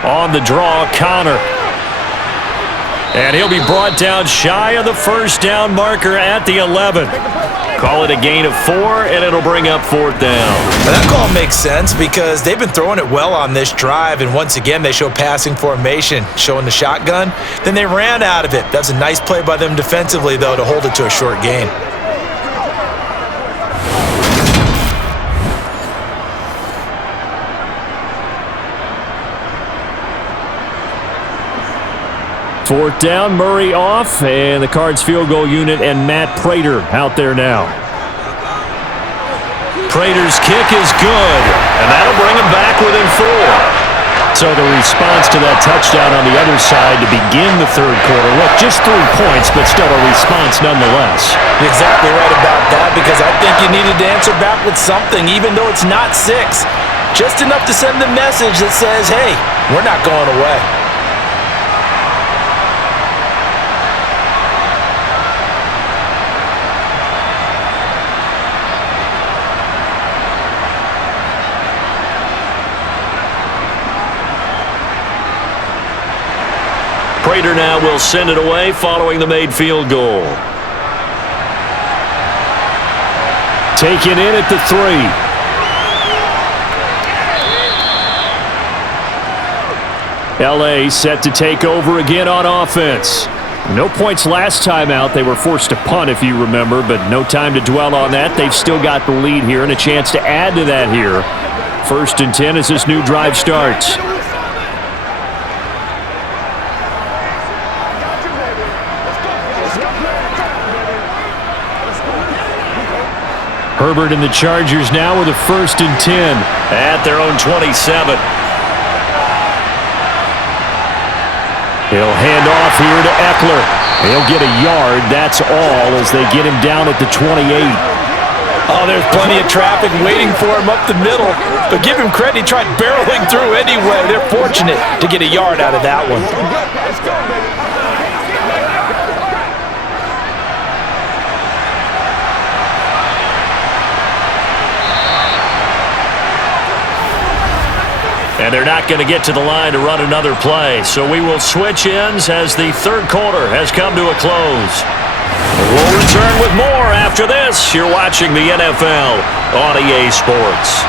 On the draw, Connor. And he'll be brought down shy of the 1st down marker at the 11. Call it a gain of 4, and it'll bring up 4th down. Now that call makes sense because they've been throwing it well on this drive, and once again they show passing formation, showing the shotgun. Then they ran out of it. That's a nice play by them defensively, though, to hold it to a short gain. Fourth down, Murray off, and the Cards field goal unit and Matt Prater out there now. Prater's kick is good, and that'll bring him back within 4. So the response to that touchdown on the other side to begin the 3rd quarter. Look, just 3 points, but still a response nonetheless. You're exactly right about that, because I think you needed to answer back with something, even though it's not 6. Just enough to send the message that says, hey, we're not going away. Prater now will send it away following the made field goal. Taken in at the 3. LA set to take over again on offense. No points last time out. They were forced to punt, if you remember, but no time to dwell on that. They've still got the lead here and a chance to add to that here. 1st and 10 as this new drive starts. Herbert and the Chargers now with a 1st and 10 at their own 27. He'll hand off here to Eckler. He'll get a yard, that's all, as they get him down at the 28. Oh, there's plenty of traffic waiting for him up the middle. But give him credit, he tried barreling through anyway. They're fortunate to get a yard out of that one. And they're not going to get to the line to run another play. So we will switch ends as the third quarter has come to a close. We'll return with more after this. You're watching the NFL on EA Sports.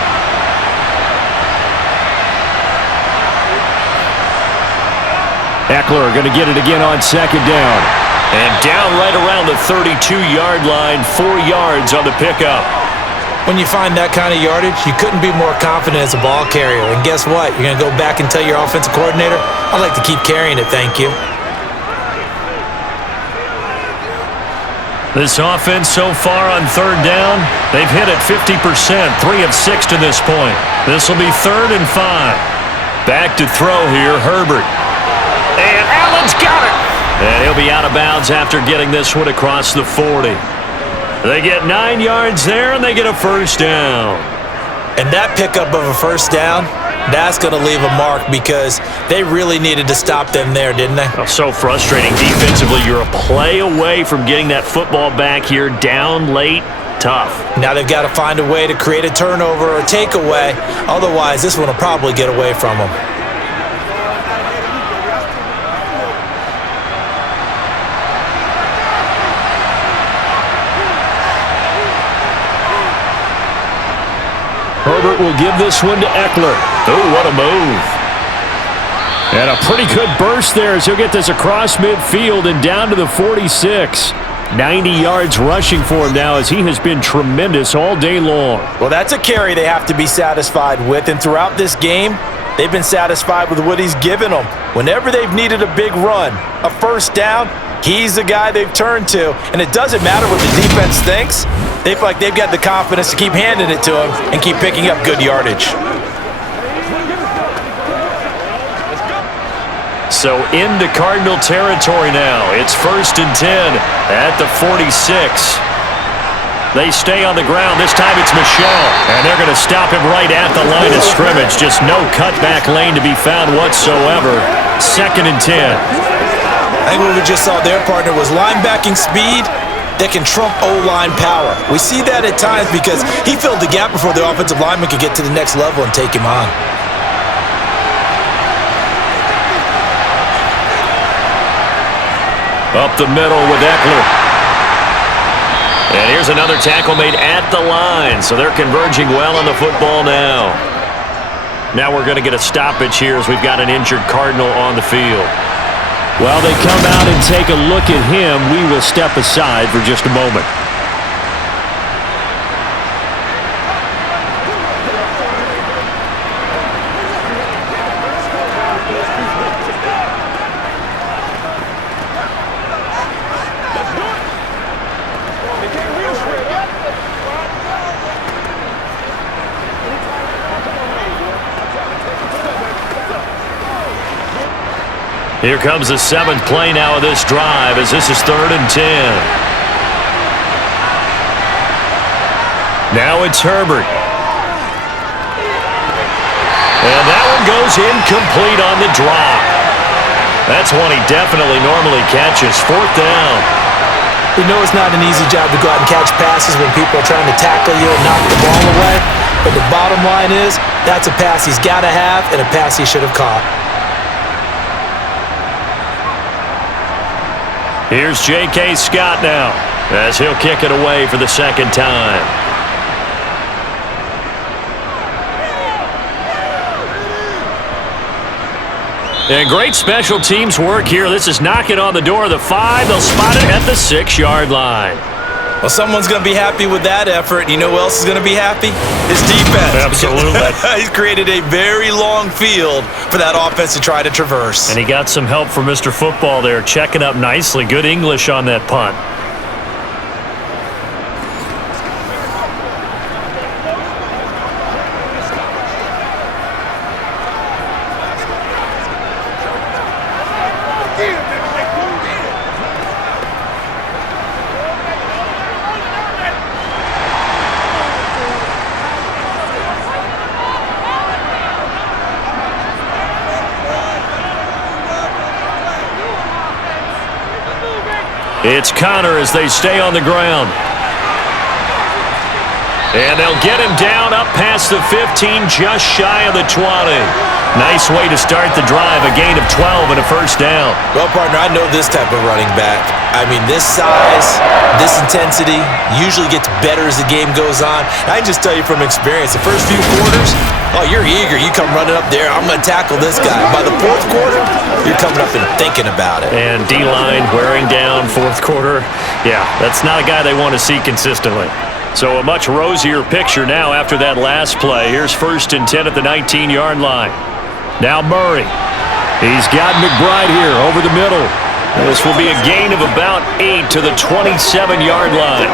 Eckler going to get it again on 2nd down. And down right around the 32-yard line, 4 yards on the pickup. When you find that kind of yardage, you couldn't be more confident as a ball carrier. And guess what? You're going to go back and tell your offensive coordinator, I'd like to keep carrying it, thank you. This offense so far on 3rd down, they've hit it 50%, 3 of 6 to this point. This will be 3rd and 5. Back to throw here, Herbert. And Allen's got it. And he'll be out of bounds after getting this one across the 40. They get 9 yards there, and they get a 1st down. And that pickup of a 1st down, that's going to leave a mark because they really needed to stop them there, didn't they? Oh, so frustrating defensively. You're a play away from getting that football back here down late. Tough. Now they've got to find a way to create a turnover or takeaway. Otherwise, this one will probably get away from them. Herbert will give this one to Eckler. Oh, what a move. And a pretty good burst there as he'll get this across midfield and down to the 46. 90 yards rushing for him now as he has been tremendous all day long. Well, that's a carry they have to be satisfied with. And throughout this game, they've been satisfied with what he's given them. Whenever they've needed a big run, a 1st down, he's the guy they've turned to. And it doesn't matter what the defense thinks. They feel like they've got the confidence to keep handing it to him and keep picking up good yardage. So into Cardinal territory now. It's 1st and 10 at the 46. They stay on the ground. This time it's Michel. And they're going to stop him right at the line of scrimmage. Just no cutback lane to be found whatsoever. 2nd and 10. I think what we just saw their partner was linebacking speed that can trump O-line power. We see that at times because he filled the gap before the offensive lineman could get to the next level and take him on. Up the middle with Eckler. And here's another tackle made at the line. So they're converging well on the football now. Now we're going to get a stoppage here as we've got an injured Cardinal on the field. While they come out and take a look at him, we will step aside for just a moment. Here comes the 7th play now of this drive as this is 3rd and 10. Now it's Herbert. And that one goes incomplete on the drop. That's one he definitely normally catches. 4th down. We know it's not an easy job to go out and catch passes when people are trying to tackle you and knock the ball away. But the bottom line is, that's a pass he's got to have and a pass he should have caught. Here's J.K. Scott now as he'll kick it away for the second time. And great special teams work here. This is knocking on the door of the 5. They'll spot it at the 6-yard line. Well, someone's going to be happy with that effort. You know who else is going to be happy? His defense. Absolutely. He's created a very long field for that offense to try to traverse. And he got some help from Mr. Football there, checking up nicely. Good English on that punt. It's Connor as they stay on the ground. And they'll get him down up past the 15, just shy of the 20. Nice way to start the drive, a gain of 12 and a first down. Well, partner, I know this type of running back. I mean, this size, this intensity usually gets better as the game goes on. I can just tell you from experience, the first few quarters, oh, you're eager. You come running up there, I'm going to tackle this guy. By the fourth quarter, you're coming up and thinking about it. And D-line wearing down fourth quarter. Yeah, that's not a guy they want to see consistently. So a much rosier picture now after that last play. Here's 1st and 10 at the 19-yard line. Now Murray. He's got McBride here over the middle. This will be a gain of about 8 to the 27-yard line.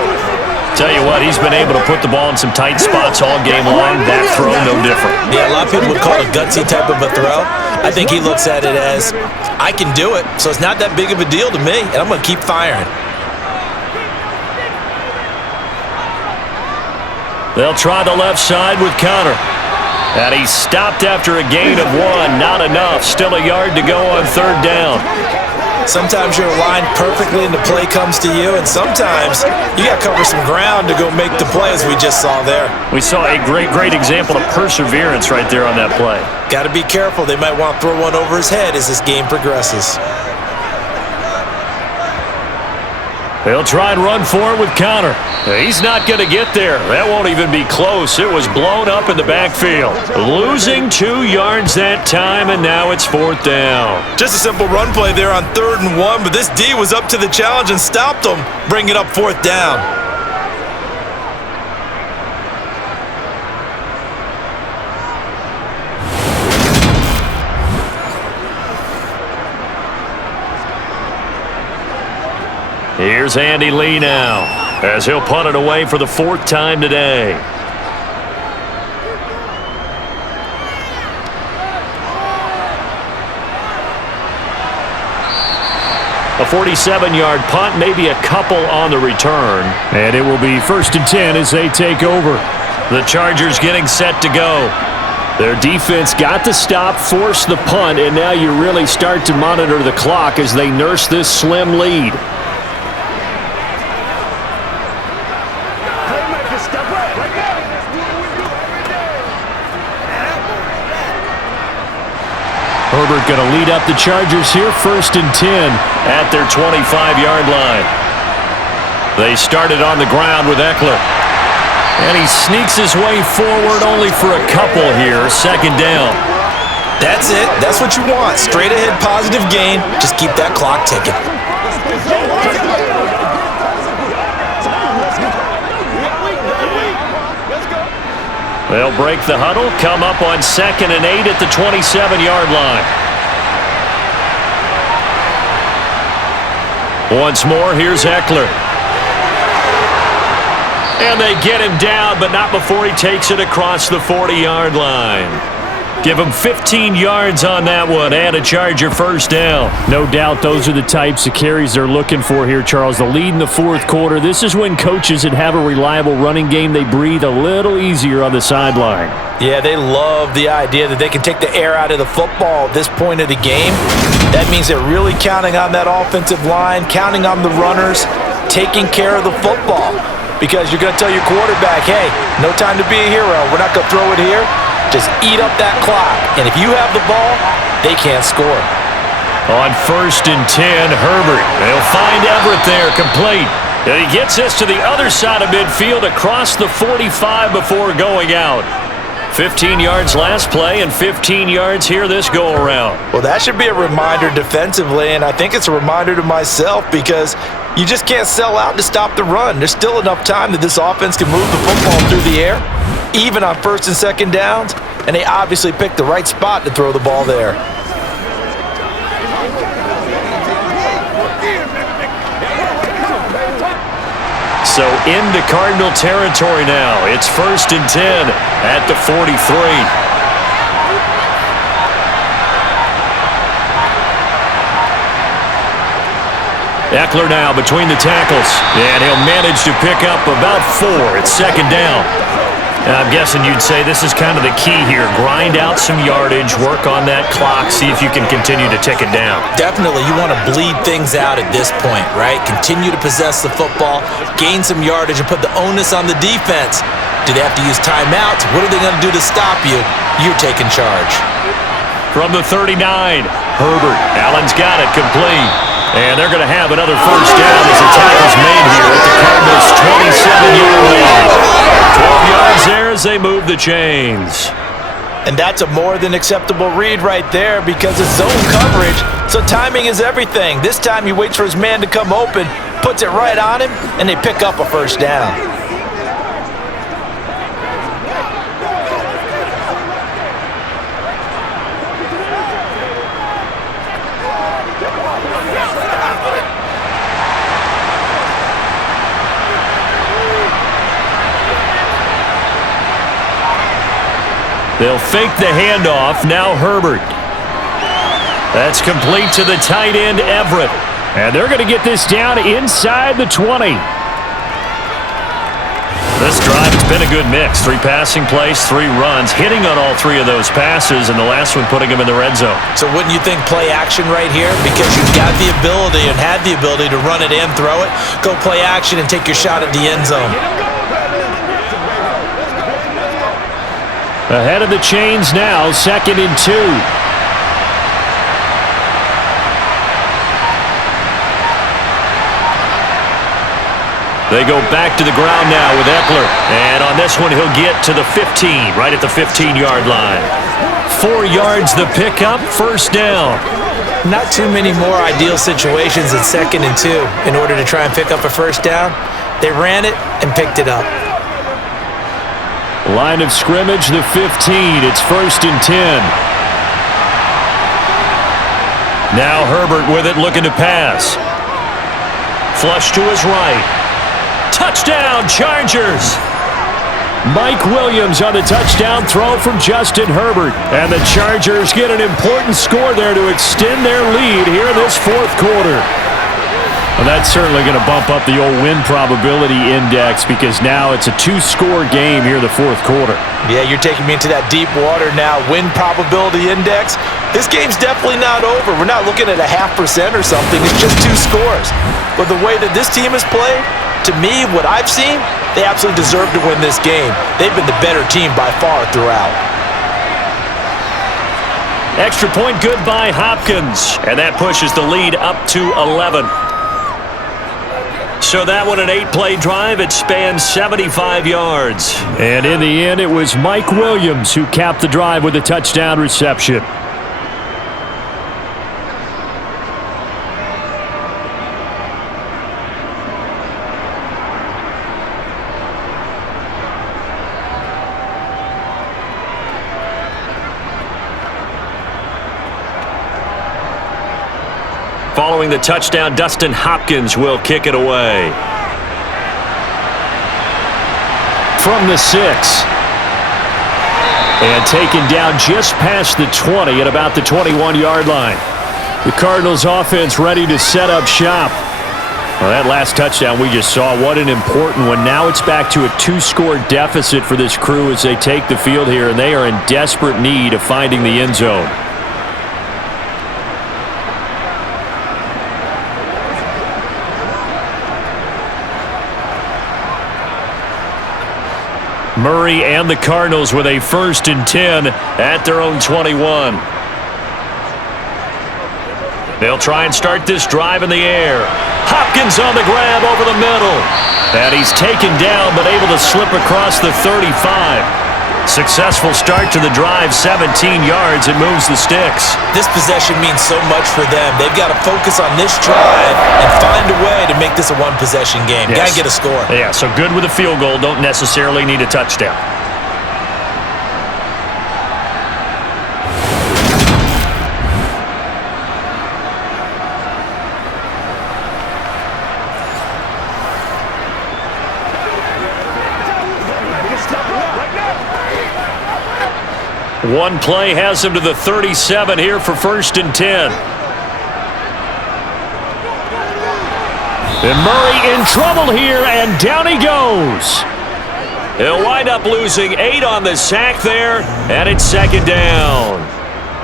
Tell you what, he's been able to put the ball in some tight spots all game long. That throw, no different. Yeah, a lot of people would call it a gutsy type of a throw. I think he looks at it as, I can do it, so it's not that big of a deal to me, and I'm going to keep firing. They'll try the left side with Connor. And he's stopped after a gain of 1. Not enough. Still a yard to go on 3rd down. Sometimes you're aligned perfectly and the play comes to you, and sometimes you got to cover some ground to go make the play, as we just saw there. We saw a great example of perseverance right there on that play. Got to be careful. They might want to throw one over his head as this game progresses. They'll try and run for it with Connor. He's not going to get there. That won't even be close. It was blown up in the backfield. Losing 2 yards that time, and now it's 4th down. Just a simple run play there on 3rd and 1, but this D was up to the challenge and stopped him, bringing up 4th down. Here's Andy Lee now, as he'll punt it away for the 4th time today. A 47-yard punt, maybe a couple on the return. And it will be 1st and 10 as they take over. The Chargers getting set to go. Their defense got the stop, forced the punt, and now you really start to monitor the clock as they nurse this slim lead. Herbert going to lead up the Chargers here, 1st and 10 at their 25-yard line. They started on the ground with Eckler. And he sneaks his way forward only for a couple here, 2nd down. That's it. That's what you want. Straight ahead positive gain. Just keep that clock ticking. They'll break the huddle, come up on 2nd and 8 at the 27-yard line. Once more, here's Eckler. And they get him down, but not before he takes it across the 40-yard line. Give him 15 yards on that one and a Charger 1st down. No doubt those are the types of carries they're looking for here, Charles. The lead in the 4th quarter. This is when coaches that have a reliable running game, they breathe a little easier on the sideline. Yeah, they love the idea that they can take the air out of the football at this point of the game. That means they're really counting on that offensive line, counting on the runners, taking care of the football. Because you're going to tell your quarterback, hey, no time to be a hero. We're not going to throw it here. Just eat up that clock. And if you have the ball, they can't score. On 1st and 10, Herbert. They'll find Everett there, complete. And he gets this to the other side of midfield across the 45 before going out. 15 yards last play and 15 yards here this go-around. Well, that should be a reminder defensively, and I think it's a reminder to myself because you just can't sell out to stop the run. There's still enough time that this offense can move the football through the air, even on 1st and 2nd downs, and they obviously picked the right spot to throw the ball there. So into Cardinal territory now. It's 1st and 10 at the 43. Eckler now between the tackles, and he'll manage to pick up about 4. It's 2nd down. I'm guessing you'd say this is kind of the key here. Grind out some yardage, work on that clock, see if you can continue to tick it down. Definitely, you want to bleed things out at this point, right? Continue to possess the football, gain some yardage, and put the onus on the defense. Do they have to use timeouts? What are they going to do to stop you? You're taking charge. From the 39, Herbert. Allen's got it, complete. And they're going to have another 1st down as the tackle's made here at the Cardinals' 27-yard line. 12 yards there as they move the chains. And that's a more than acceptable read right there because it's zone coverage, so timing is everything. This time he waits for his man to come open, puts it right on him, and they pick up a 1st down. They'll fake the handoff. Now Herbert. That's complete to the tight end, Everett. And they're going to get this down inside the 20. This drive has been a good mix. 3 passing plays, 3 runs, hitting on all 3 of those passes, and the last one putting him in the red zone. So wouldn't you think play action right here? Because you've got the ability and had the ability to run it and throw it. Go play action and take your shot at the end zone. Ahead of the chains now, 2nd and 2. They go back to the ground now with Eckler. And on this one, he'll get to the 15, right at the 15-yard line. 4 yards the pickup, 1st down. Not too many more ideal situations at 2nd and 2 in order to try and pick up a 1st down. They ran it and picked it up. Line of scrimmage, the 15. It's 1st and 10. Now Herbert with it, looking to pass. Flush to his right. Touchdown, Chargers! Mike Williams on the touchdown throw from Justin Herbert. And the Chargers get an important score there to extend their lead here in this 4th quarter. Well, that's certainly going to bump up the old win probability index because now it's a 2-score game here in the 4th quarter. Yeah, you're taking me into that deep water now. Win probability index. This game's definitely not over. We're not looking at a 0.5% or something. It's just 2 scores. But the way that this team has played, to me, what I've seen, they absolutely deserve to win this game. They've been the better team by far throughout. Extra point good by Hopkins. And that pushes the lead up to 11. So that one, an 8-play drive. It spans 75 yards. And in the end, it was Mike Williams who capped the drive with a touchdown reception. Following the touchdown, Dustin Hopkins will kick it away. From the 6. And taken down just past the 20 at about the 21-yard line. The Cardinals offense ready to set up shop. Well, that last touchdown we just saw, what an important one. Now it's back to a 2-score deficit for this crew as they take the field here, and they are in desperate need of finding the end zone. Murray and the Cardinals with a 1st and 10 at their own 21. They'll try and start this drive in the air. Hopkins on the grab over the middle. And he's taken down but able to slip across the 35. Successful start to the drive, 17 yards, and moves the sticks. This possession means so much for them. They've got to focus on this drive and find a way to make this a one-possession game. Yes. Got to get a score. Yeah, so good with a field goal. Don't necessarily need a touchdown. One play has him to the 37 here for 1st and 10. And Murray in trouble here, and down he goes. He'll wind up losing 8 on the sack there, and it's 2nd down.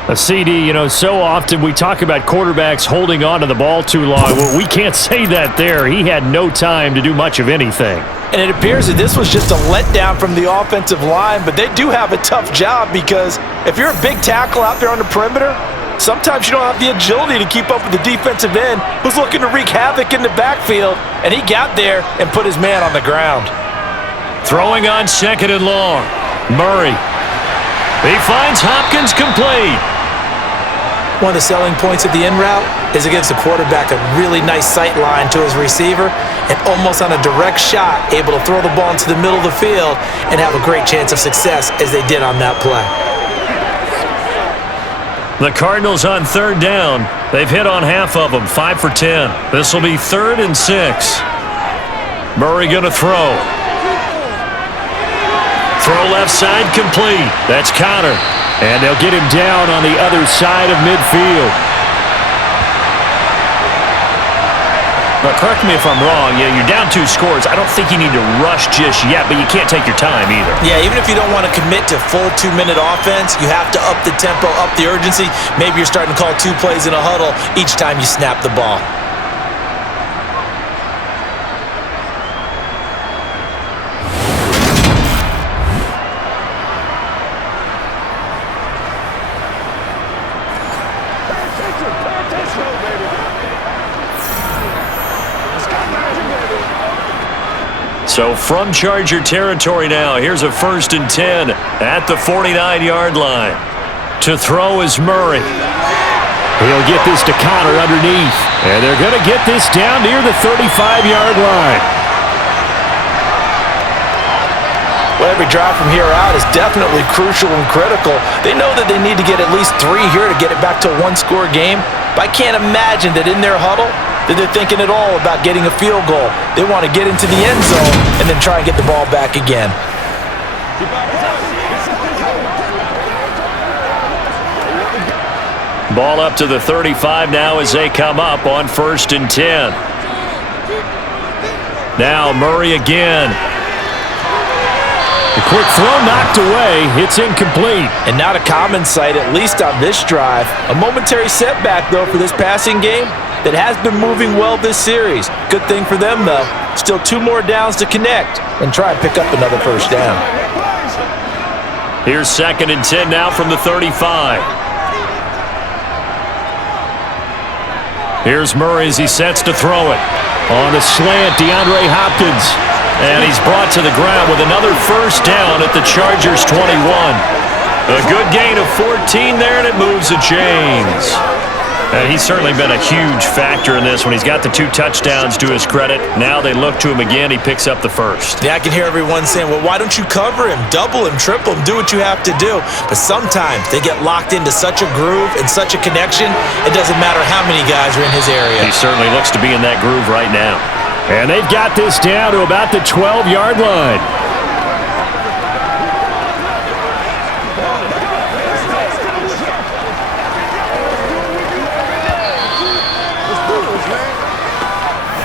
A CD, so often we talk about quarterbacks holding on to the ball too long. Well, we can't say that there. He had no time to do much of anything. And it appears that this was just a letdown from the offensive line, but they do have a tough job because if you're a big tackle out there on the perimeter, sometimes you don't have the agility to keep up with the defensive end who's looking to wreak havoc in the backfield, and he got there and put his man on the ground. Throwing on 2nd and long. Murray. He finds Hopkins complete. One of the selling points of the in route is against the quarterback, a really nice sight line to his receiver, and almost on a direct shot, able to throw the ball into the middle of the field and have a great chance of success as they did on that play. The Cardinals on 3rd down. They've hit on half of them, 5 for 10. This will be 3rd and 6. Murray going to throw. Throw left side complete. That's Connor. And they'll get him down on the other side of midfield. But correct me if I'm wrong. Yeah, you're down 2 scores. I don't think you need to rush just yet, but you can't take your time either. Yeah, even if you don't want to commit to full 2-minute offense, you have to up the tempo, up the urgency. Maybe you're starting to call 2 plays in a huddle each time you snap the ball. So from Charger territory now, here's a 1st and 10 at the 49-yard line. To throw is Murray. He'll get this to Connor underneath. And they're going to get this down near the 35-yard line. Well, every drive from here out is definitely crucial and critical. They know that they need to get at least 3 here to get it back to a 1-score game. But I can't imagine that in their huddle that they're thinking at all about getting a field goal. They want to get into the end zone and then try and get the ball back again. Ball up to the 35 now as they come up on 1st and 10. Now Murray again. The quick throw knocked away. It's incomplete. And not a common sight, at least on this drive. A momentary setback, though, for this passing game that has been moving well this series. Good thing for them, though. Still 2 more downs to connect and try and pick up another 1st down. Here's 2nd and 10 now from the 35. Here's Murray as he sets to throw it. On the slant, DeAndre Hopkins. And he's brought to the ground with another 1st down at the Chargers' 21. A good gain of 14 there, and it moves the chains. He's certainly been a huge factor in this one. He's got the 2 touchdowns to his credit. Now they look to him again. He picks up the 1st. Yeah, I can hear everyone saying, well, why don't you cover him, double him, triple him, do what you have to do. But sometimes they get locked into such a groove and such a connection, it doesn't matter how many guys are in his area. He certainly looks to be in that groove right now. And they've got this down to about the 12-yard line.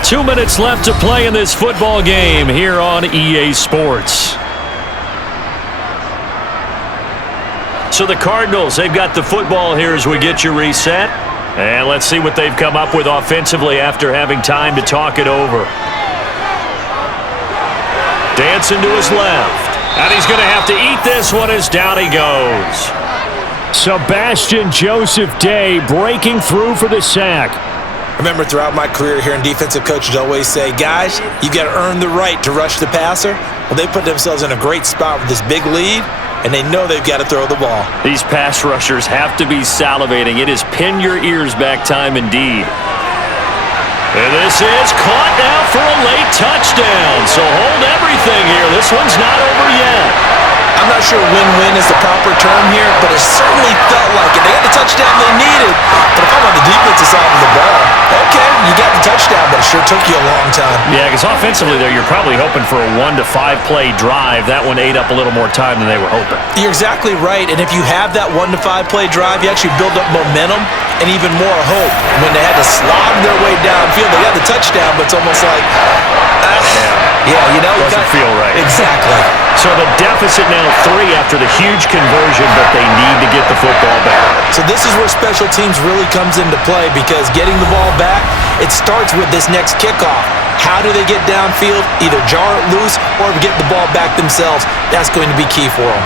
Two minutes left to play in this football game here on EA Sports. So the Cardinals, they've got the football here as we get you reset. And let's see what they've come up with offensively after having time to talk it over. Dancing to his left. And he's going to have to eat this one as down he goes. Sebastian Joseph Day breaking through for the sack. Remember, throughout my career here in defensive coaches always say, guys, you got to earn the right to rush the passer. Well, they put themselves in a great spot with this big lead, and they know they've got to throw the ball. These pass rushers have to be salivating. It is pin your ears back time indeed. And this is caught now for a late touchdown. So hold everything here. This one's not over yet. I'm not sure win-win is the proper term here, but it certainly felt like it. They got the touchdown they needed, but if I'm on the defensive side of the ball, okay, you got the touchdown, but it sure took you a long time. Yeah, because offensively there, you're probably hoping for a 1 to 5 play drive. That one ate up a little more time than they were hoping. You're exactly right, and if you have that 1 to 5 play drive, you actually build up momentum and even more hope. When they had to slog their way downfield, they got the touchdown, but it's almost like, Doesn't feel right. Exactly. So the deficit now 3 after the huge conversion, but they need to get the football back. So this is where special teams really comes into play, because getting the ball back, it starts with this next kickoff. How do they get downfield? Either jar it loose or get the ball back themselves. That's going to be key for them.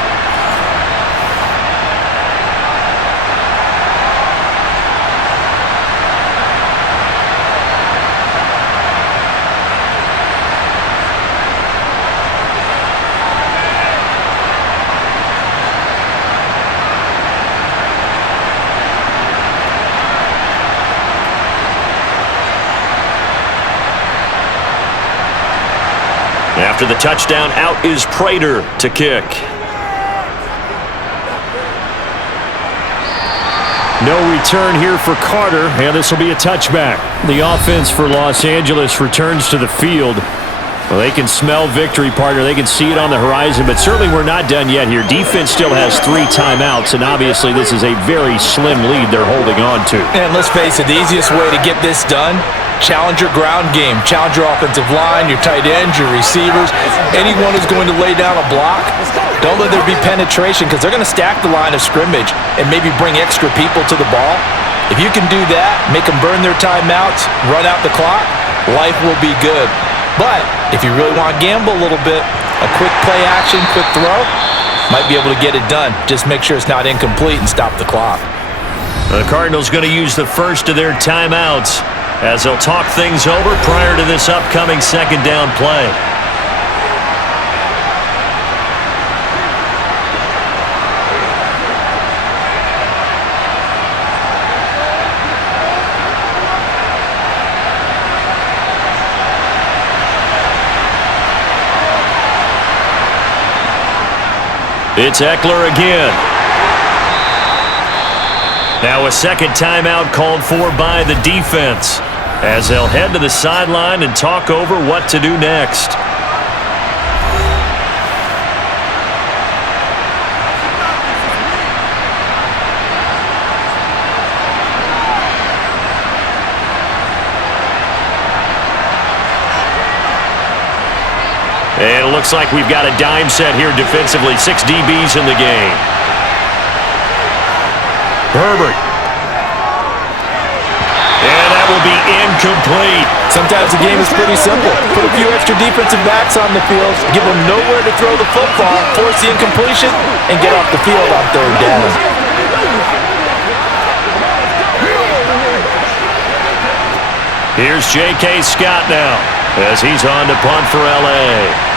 After the touchdown, out is Prater to kick. No return here for Carter, and this will be a touchback. The offense for Los Angeles returns to the field. Well, they can smell victory, partner. They can see it on the horizon, but certainly we're not done yet here. Defense still has 3 timeouts, and obviously this is a very slim lead they're holding on to. And let's face it, the easiest way to get this done, challenge your ground game. Challenge your offensive line, your tight ends, your receivers. Anyone who's going to lay down a block, don't let there be penetration, because they're going to stack the line of scrimmage and maybe bring extra people to the ball. If you can do that, make them burn their timeouts, run out the clock, life will be good. But if you really want to gamble a little bit, a quick play action, quick throw, might be able to get it done. Just make sure it's not incomplete and stop the clock. The Cardinals going to use the first of their timeouts as they'll talk things over prior to this upcoming second down play. It's Eckler again. Now a second timeout called for by the defense as they'll head to the sideline and talk over what to do next. And it looks like we've got a dime set here defensively. 6 DBs in the game. Herbert. And that will be incomplete. Sometimes the game is pretty simple. Put a few extra defensive backs on the field, give them nowhere to throw the football, force the incompletion, and get off the field on third down. Here's J.K. Scott now as he's on to punt for L.A.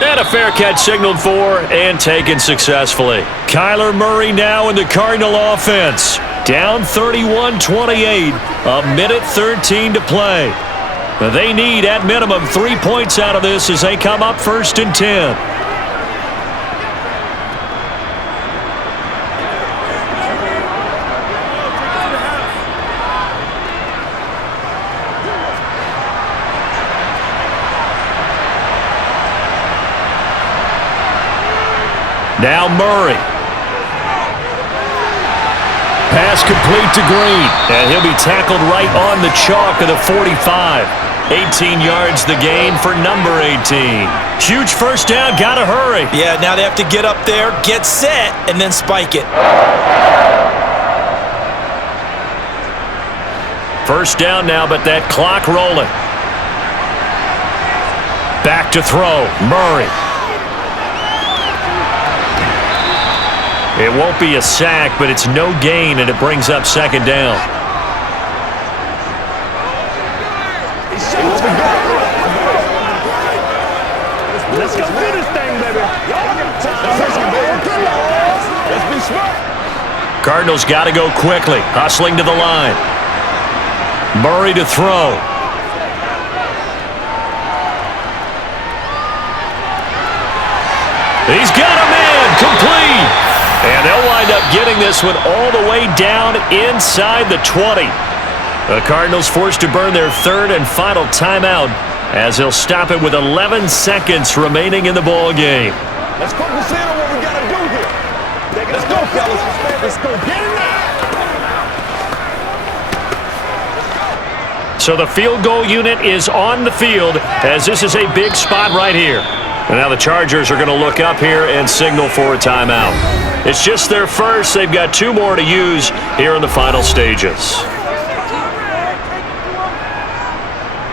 And a fair catch signaled for and taken successfully. Kyler Murray now in the Cardinal offense. Down 31-28. A minute 13 to play. They need at minimum 3 points out of this as they come up 1st and 10. Now Murray. Pass complete to Green. And he'll be tackled right on the chalk of the 45. 18 yards the gain for number 18. Huge first down, gotta hurry. Yeah, now they have to get up there, get set, and then spike it. First down now, but that clock rolling. Back to throw. Murray. It won't be a sack, but it's no gain, and it brings up second down. Let's go do this thing, baby. Let's be smart. Cardinals got to go quickly. Hustling to the line. Murray to throw. He's got a man. Complete. And they'll wind up getting this one all the way down inside the 20. The Cardinals forced to burn their third and final timeout as they'll stop it with 11 seconds remaining in the ball game. Let's focus in on what we got to do here. Let's go, fellas. Let's go. Get it now. So the field goal unit is on the field as this is a big spot right here. And now the Chargers are going to look up here and signal for a timeout. It's just their first. They've got 2 more to use here in the final stages.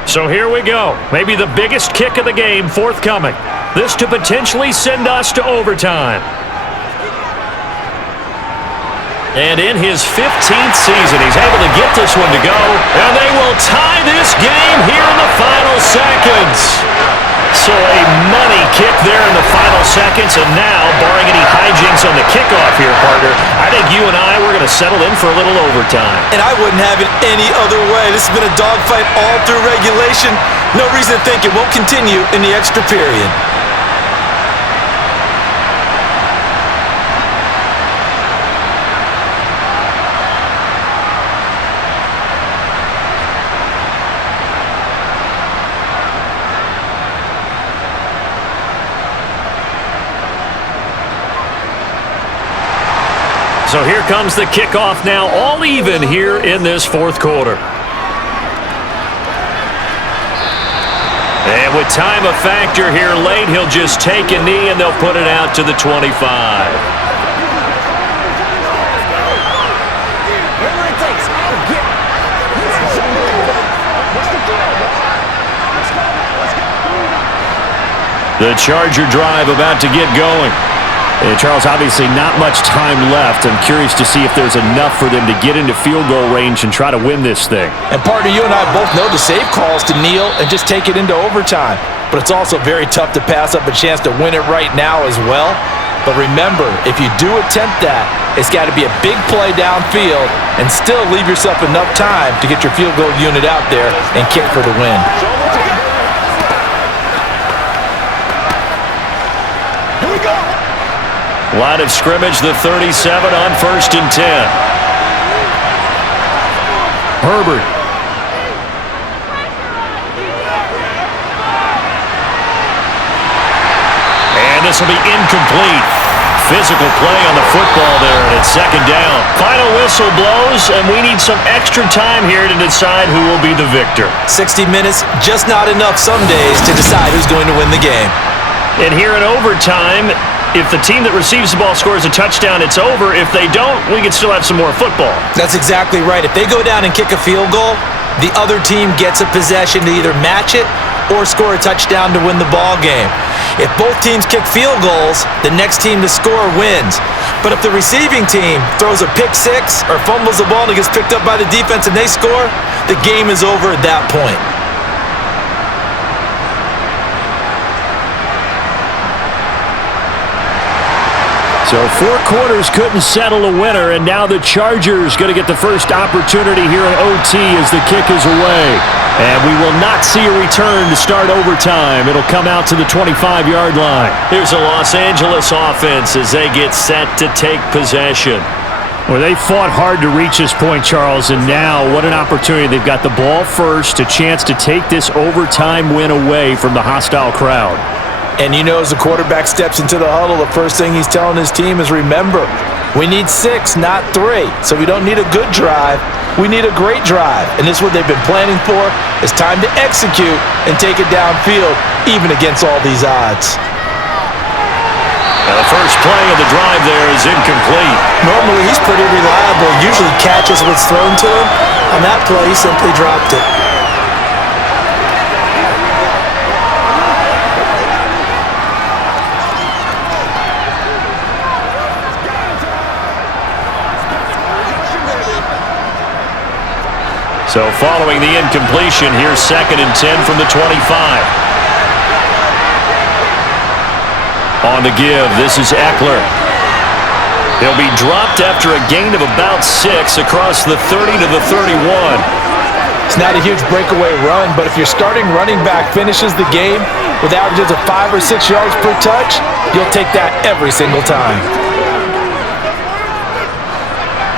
So here we go. Maybe the biggest kick of the game forthcoming. This to potentially send us to overtime. And in his 15th season, he's able to get this one to go. And they will tie this game here in the final seconds. So a money kick there in the final seconds. And now, barring any hijinks on the kickoff here, partner, I think you and I, we're going to settle in for a little overtime. And I wouldn't have it any other way. This has been a dogfight all through regulation. No reason to think it won't continue in the extra period. So here comes the kickoff now, all even here in this fourth quarter. And with time a factor here late, he'll just take a knee and they'll put it out to the 25. The Charger drive about to get going. And Charles, obviously not much time left. I'm curious to see if there's enough for them to get into field goal range and try to win this thing. And partner, you and I both know the safe calls to kneel and just take it into overtime. But it's also very tough to pass up a chance to win it right now as well. But remember, if you do attempt that, it's got to be a big play downfield and still leave yourself enough time to get your field goal unit out there and kick for the win. Here we go. Line of scrimmage, the 37 on 1st and 10. Herbert. And this will be incomplete. Physical play on the football there, and it's second down. Final whistle blows, and we need some extra time here to decide who will be the victor. 60 minutes, just not enough some days to decide who's going to win the game. And here in overtime, if the team that receives the ball scores a touchdown, it's over. If they don't, we can still have some more football. That's exactly right. If they go down and kick a field goal, the other team gets a possession to either match it or score a touchdown to win the ball game. If both teams kick field goals, the next team to score wins. But if the receiving team throws a pick six or fumbles the ball and it gets picked up by the defense and they score, the game is over at that point. So 4 quarters couldn't settle a winner, and now the Chargers going to get the first opportunity here in OT as the kick is away. And we will not see a return to start overtime. It'll come out to the 25-yard line. Here's the Los Angeles offense as they get set to take possession. Well, they fought hard to reach this point, Charles, and now what an opportunity. They've got the ball first, a chance to take this overtime win away from the hostile crowd. And you know, as the quarterback steps into the huddle, the first thing he's telling his team is, remember, we need 6, not 3. So we don't need a good drive. We need a great drive. And this is what they've been planning for. It's time to execute and take it downfield, even against all these odds. Now the first play of the drive there is incomplete. Normally, he's pretty reliable. Usually catches what's thrown to him. On that play, he simply dropped it. So following the incompletion, here's 2nd and 10 from the 25. On the give, this is Eckler. He'll be dropped after a gain of about 6 across the 30 to the 31. It's not a huge breakaway run, but if your starting running back finishes the game with averages of 5 or 6 yards per touch, you'll take that every single time.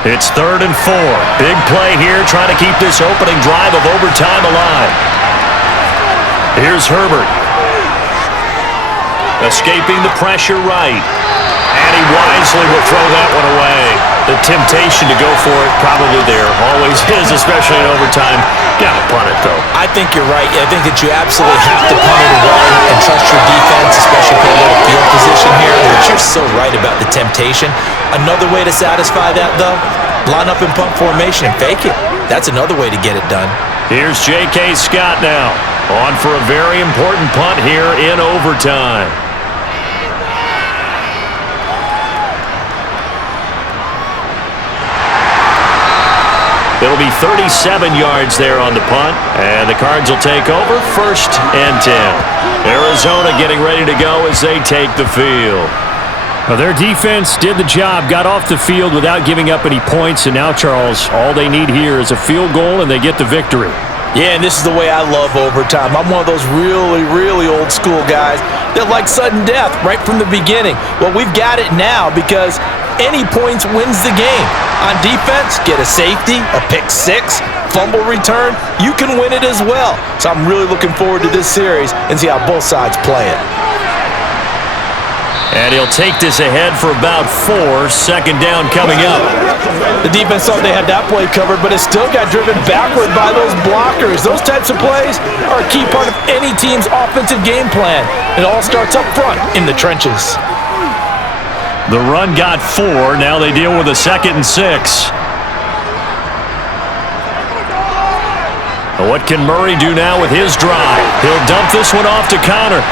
It's 3rd and 4. Big play here, trying to keep this opening drive of overtime alive. Here's Herbert. Escaping the pressure right. And he wisely will throw that one away. The temptation to go for it probably there. Always is, especially in overtime. Gotta punt it, though. I think you're right. I think that you absolutely have to punt it away and trust your defense, especially for a little field position here. But you're so right about the temptation. Another way to satisfy that, though, line up in punt formation and fake it. That's another way to get it done. Here's J.K. Scott now. On for a very important punt here in overtime. It'll be 37 yards there on the punt, and the Cards will take over 1st and 10. Arizona getting ready to go as they take the field. Well, their defense did the job, got off the field without giving up any points, and now, Charles, all they need here is a field goal, and they get the victory. Yeah, and this is the way I love overtime. I'm one of those really, really old school guys that like sudden death right from the beginning. Well, we've got it now because any points wins the game. On defense, get a safety, a pick 6, fumble return, you can win it as well. So I'm really looking forward to this series and see how both sides play it. And he'll take this ahead for about 4, 2nd down coming up. The defense thought they had that play covered, but it still got driven backward by those blockers. Those types of plays are a key part of any team's offensive game plan. It all starts up front in the trenches. The run got 4. Now they deal with a 2nd and 6. What can Murray do now with his drive? He'll dump this one off to Connor.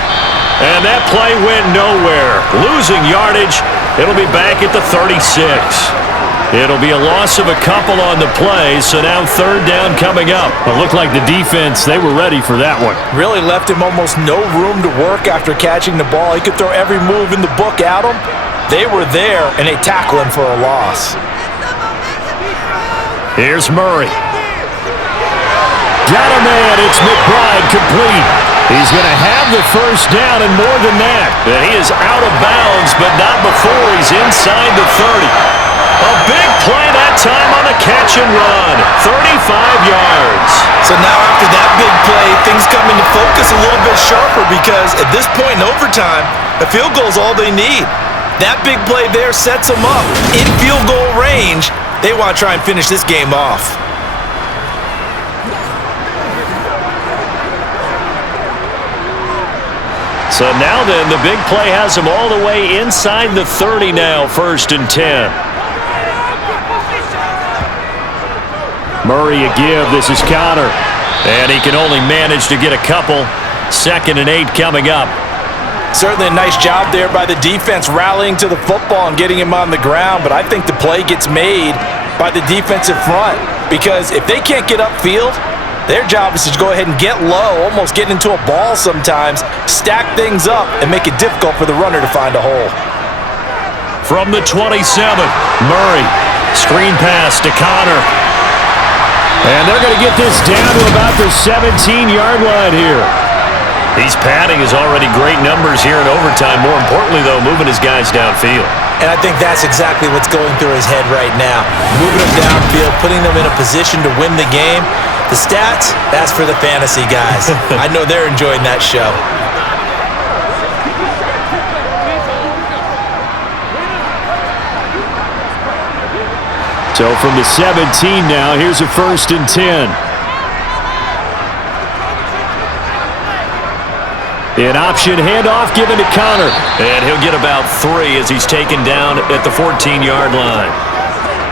And that play went nowhere. Losing yardage. It'll be back at the 36. It'll be a loss of a couple on the play, so now 3rd down coming up. It looked like the defense, they were ready for that one. Really left him almost no room to work after catching the ball. He could throw every move in the book at him. They were there, and they tackle him for a loss. Here's Murray. Got a man. It's McBride complete. He's going to have the 1st down and more than that. And he is out of bounds, but not before he's inside the 30. A big play that time on the catch and run. 35 yards. So now after that big play, things come into focus a little bit sharper because at this point in overtime, a field goal is all they need. That big play there sets them up in field goal range. They want to try and finish this game off. So now then, the big play has him all the way inside the 30 now, 1st and 10. Murray a give. This is Connor. And he can only manage to get a couple. 2nd and 8 coming up. Certainly a nice job there by the defense rallying to the football and getting him on the ground, but I think the play gets made by the defensive front because if they can't get upfield, their job is to go ahead and get low, almost get into a ball sometimes, stack things up, and make it difficult for the runner to find a hole. From the 27, Murray. Screen pass to Connor. And they're going to get this down to about the 17-yard line here. He's padding his already great numbers here in overtime. More importantly, though, moving his guys downfield. And I think that's exactly what's going through his head right now. Moving them downfield, putting them in a position to win the game. The stats, that's for the fantasy guys. I know they're enjoying that show. So from the 17 now, here's a 1st and 10. An option handoff given to Connor. And he'll get about 3 as he's taken down at the 14-yard line.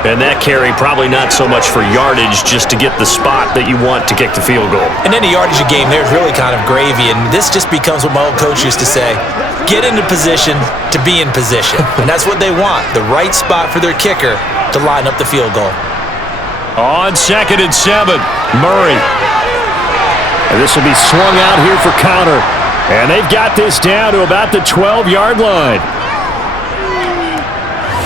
And that carry probably not so much for yardage, just to get the spot that you want to kick the field goal. And any yardage a game, there's really kind of gravy. And this just becomes what my old coach used to say. Get into position to be in position. And that's what they want, the right spot for their kicker to line up the field goal. On 2nd and 7, Murray. And this will be swung out here for counter. And they've got this down to about the 12-yard line.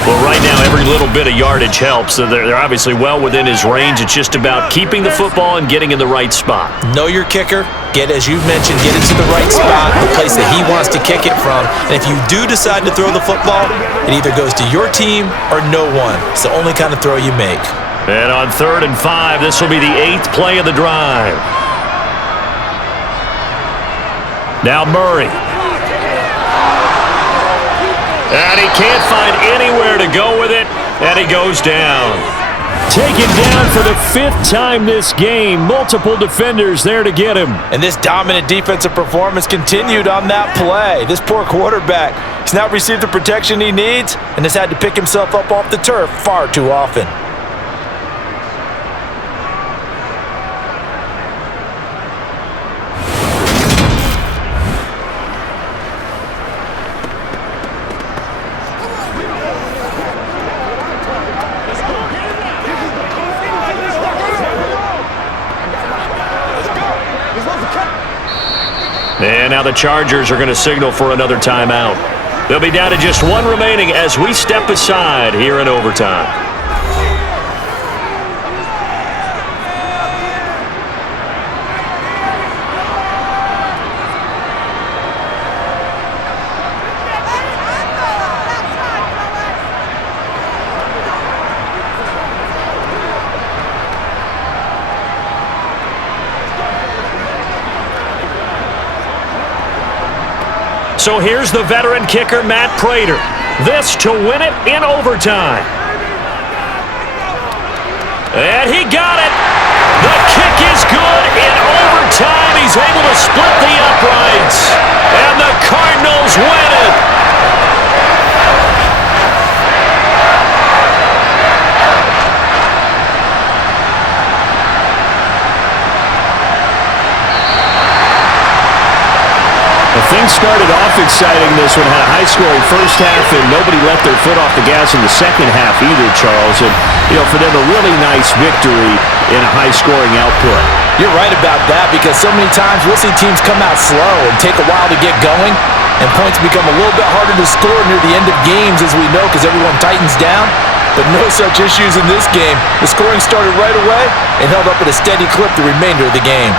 Well, right now, every little bit of yardage helps. So they're obviously well within his range. It's just about keeping the football and getting in the right spot. Know your kicker. As you mentioned, get it to the right spot, the place that he wants to kick it from. And if you do decide to throw the football, it either goes to your team or no one. It's the only kind of throw you make. And on 3rd and 5, this will be the 8th play of the drive. Now Murray. And he can't find anywhere to go with it, and he goes down. Taken down for the 5th time this game. Multiple defenders there to get him. And this dominant defensive performance continued on that play. This poor quarterback has not received the protection he needs and has had to pick himself up off the turf far too often. And now the Chargers are going to signal for another timeout. They'll be down to just one remaining as we step aside here in overtime. So here's the veteran kicker, Matt Prater. This to win it in overtime. And he got it. The kick is good in overtime. He's able to split the uprights. And the Cardinals win it. Things started off exciting. This one had a high-scoring first half, and nobody let their foot off the gas in the second half either, Charles. And, for them, a really nice victory in a high-scoring output. You're right about that because so many times we'll see teams come out slow and take a while to get going, and points become a little bit harder to score near the end of games, as we know, because everyone tightens down. But no such issues in this game. The scoring started right away and held up at a steady clip the remainder of the game.